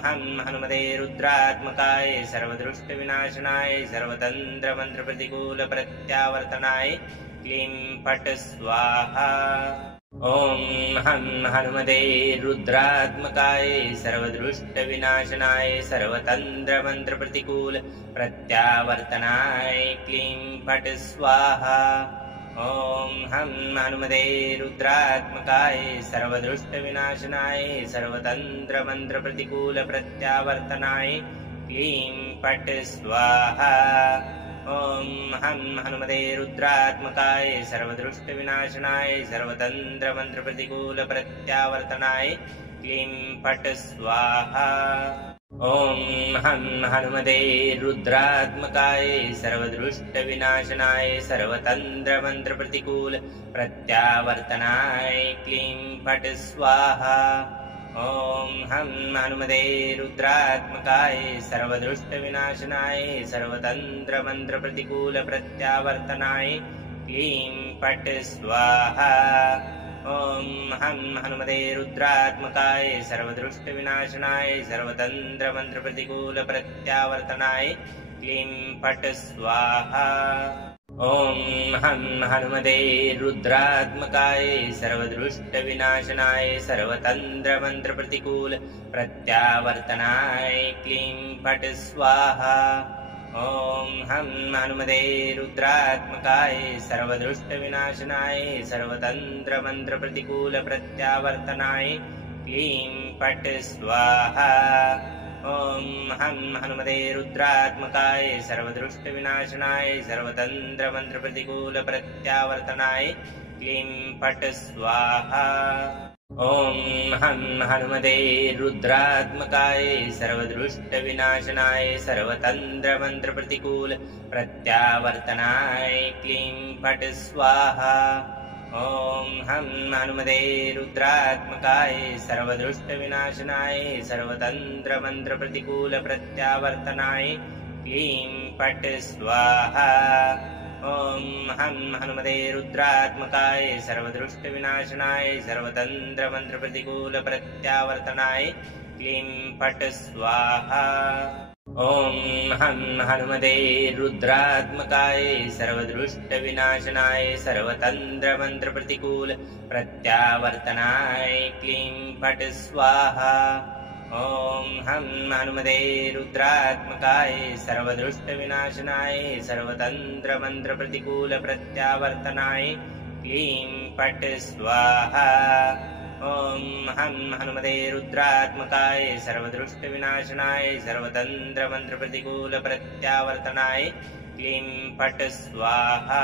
हं हनुमते रुद्रात्मकाय सर्वदुष्टविनाशनाय सर्वतन्त्रमन्त्रप्रतिकूलप्रत्यावर्तनाय क्लीं पट स्वाहा। ॐ हं हनुमते रुद्रात्मकाय सर्वदुष्टविनाशनाय सर्वतन्त्रमन्त्रप्रतिकूलप्रत्यावर्तनाय क्लीं पट स्वाहा। ॐ हं हनुमते रुद्रात्मकाय सर्वदुष्टविनाशनाय सर्वतन्त्रमन्त्रप्रतिकूलप्रत्यावर्तनाय क्लीं पट स्वाहा। ॐ हं हनुमते रुद्रात्मकाय सर्वदुष्टविनाशनाय सर्वतन्त्रमन्त्रप्रतिकूलप्रत्यावर्तनाय क्लीं पट स्वाहा। ॐ हं हनुमते रुद्रात्मकाय सर्वदुष्टविनाशनाय सर्वतन्त्रमन्त्रप्रतिकूलप्रत्यावर्तनाय क्लीं पट स्वाहा। ॐ हं हनुमते रुद्रात्मकाय सर्वदुष्टविनाशनाय सर्वतन्त्रमन्त्रप्रतिकूलप्रत्यावर्तनाय क्लीं पट स्वाहा। ॐ हं हनुमते रुद्रात्मकाय सर्वदुष्टविनाशनाय सर्वतन्त्रमन्त्रप्रतिकूलप्रत्यावर्तनाय क्लीं पट स्वाहा। ॐ हं हनुमते रुद्रात्मकाय सर्वदुष्टविनाशनाय सर्वतन्त्रमन्त्रप्रतिकूलप्रत्यावर्तनाय क्लीं पट स्वाहा। ॐ हं हनुमते रुद्रात्मकाय सर्वदुष्टविनाशनाय सर्वतन्त्रमन्त्रप्रतिकूलप्रत्यावर्तनाय क्लीं पट स्वाहा। ॐ हं हनुमते रुद्रात्मकाय सर्वदुष्टविनाशनाय सर्वतन्त्रमन्त्रप्रतिकूलप्रत्यावर्तनाय क्लीं पट स्वाहा। ॐ हं हनुमते रुद्रात्मकाय सर्वदुष्टविनाशनाय सर्वतन्त्रमन्त्रप्रतिकूलप्रत्यावर्तनाय क्लीं पट स्वाहा। ॐ हं हनुमते रुद्रात्मकाय सर्वदुष्टविनाशनाय सर्वतन्त्रमन्त्रप्रतिकूलप्रत्यावर्तनाय क्लीं पट स्वाहा। ॐ हं हनुमते रुद्रात्मकाय सर्वदुष्टविनाशनाय सर्वतन्त्रमन्त्रप्रतिकूलप्रत्यावर्तनाय क्लीं पट स्वाहा। ॐ हं हनुमते रुद्रात्मकाय सर्वदुष्टविनाशनाय सर्वतन्त्रमन्त्रप्रतिकूलप्रत्यावर्तनाय क्लीं पट स्वाहा। ॐ हं हनुमते रुद्रात्मकाय सर्वदुष्टविनाशनाय सर्वतन्त्रमन्त्रप्रतिकूलप्रत्यावर्तनाय क्लीं पट स्वाहा। ॐ हं हनुमते रुद्रात्मकाय सर्वदुष्टविनाशनाय सर्वतन्त्रमन्त्रप्रतिकूलप्रत्यावर्तनाय क्लीं पट स्वाहा।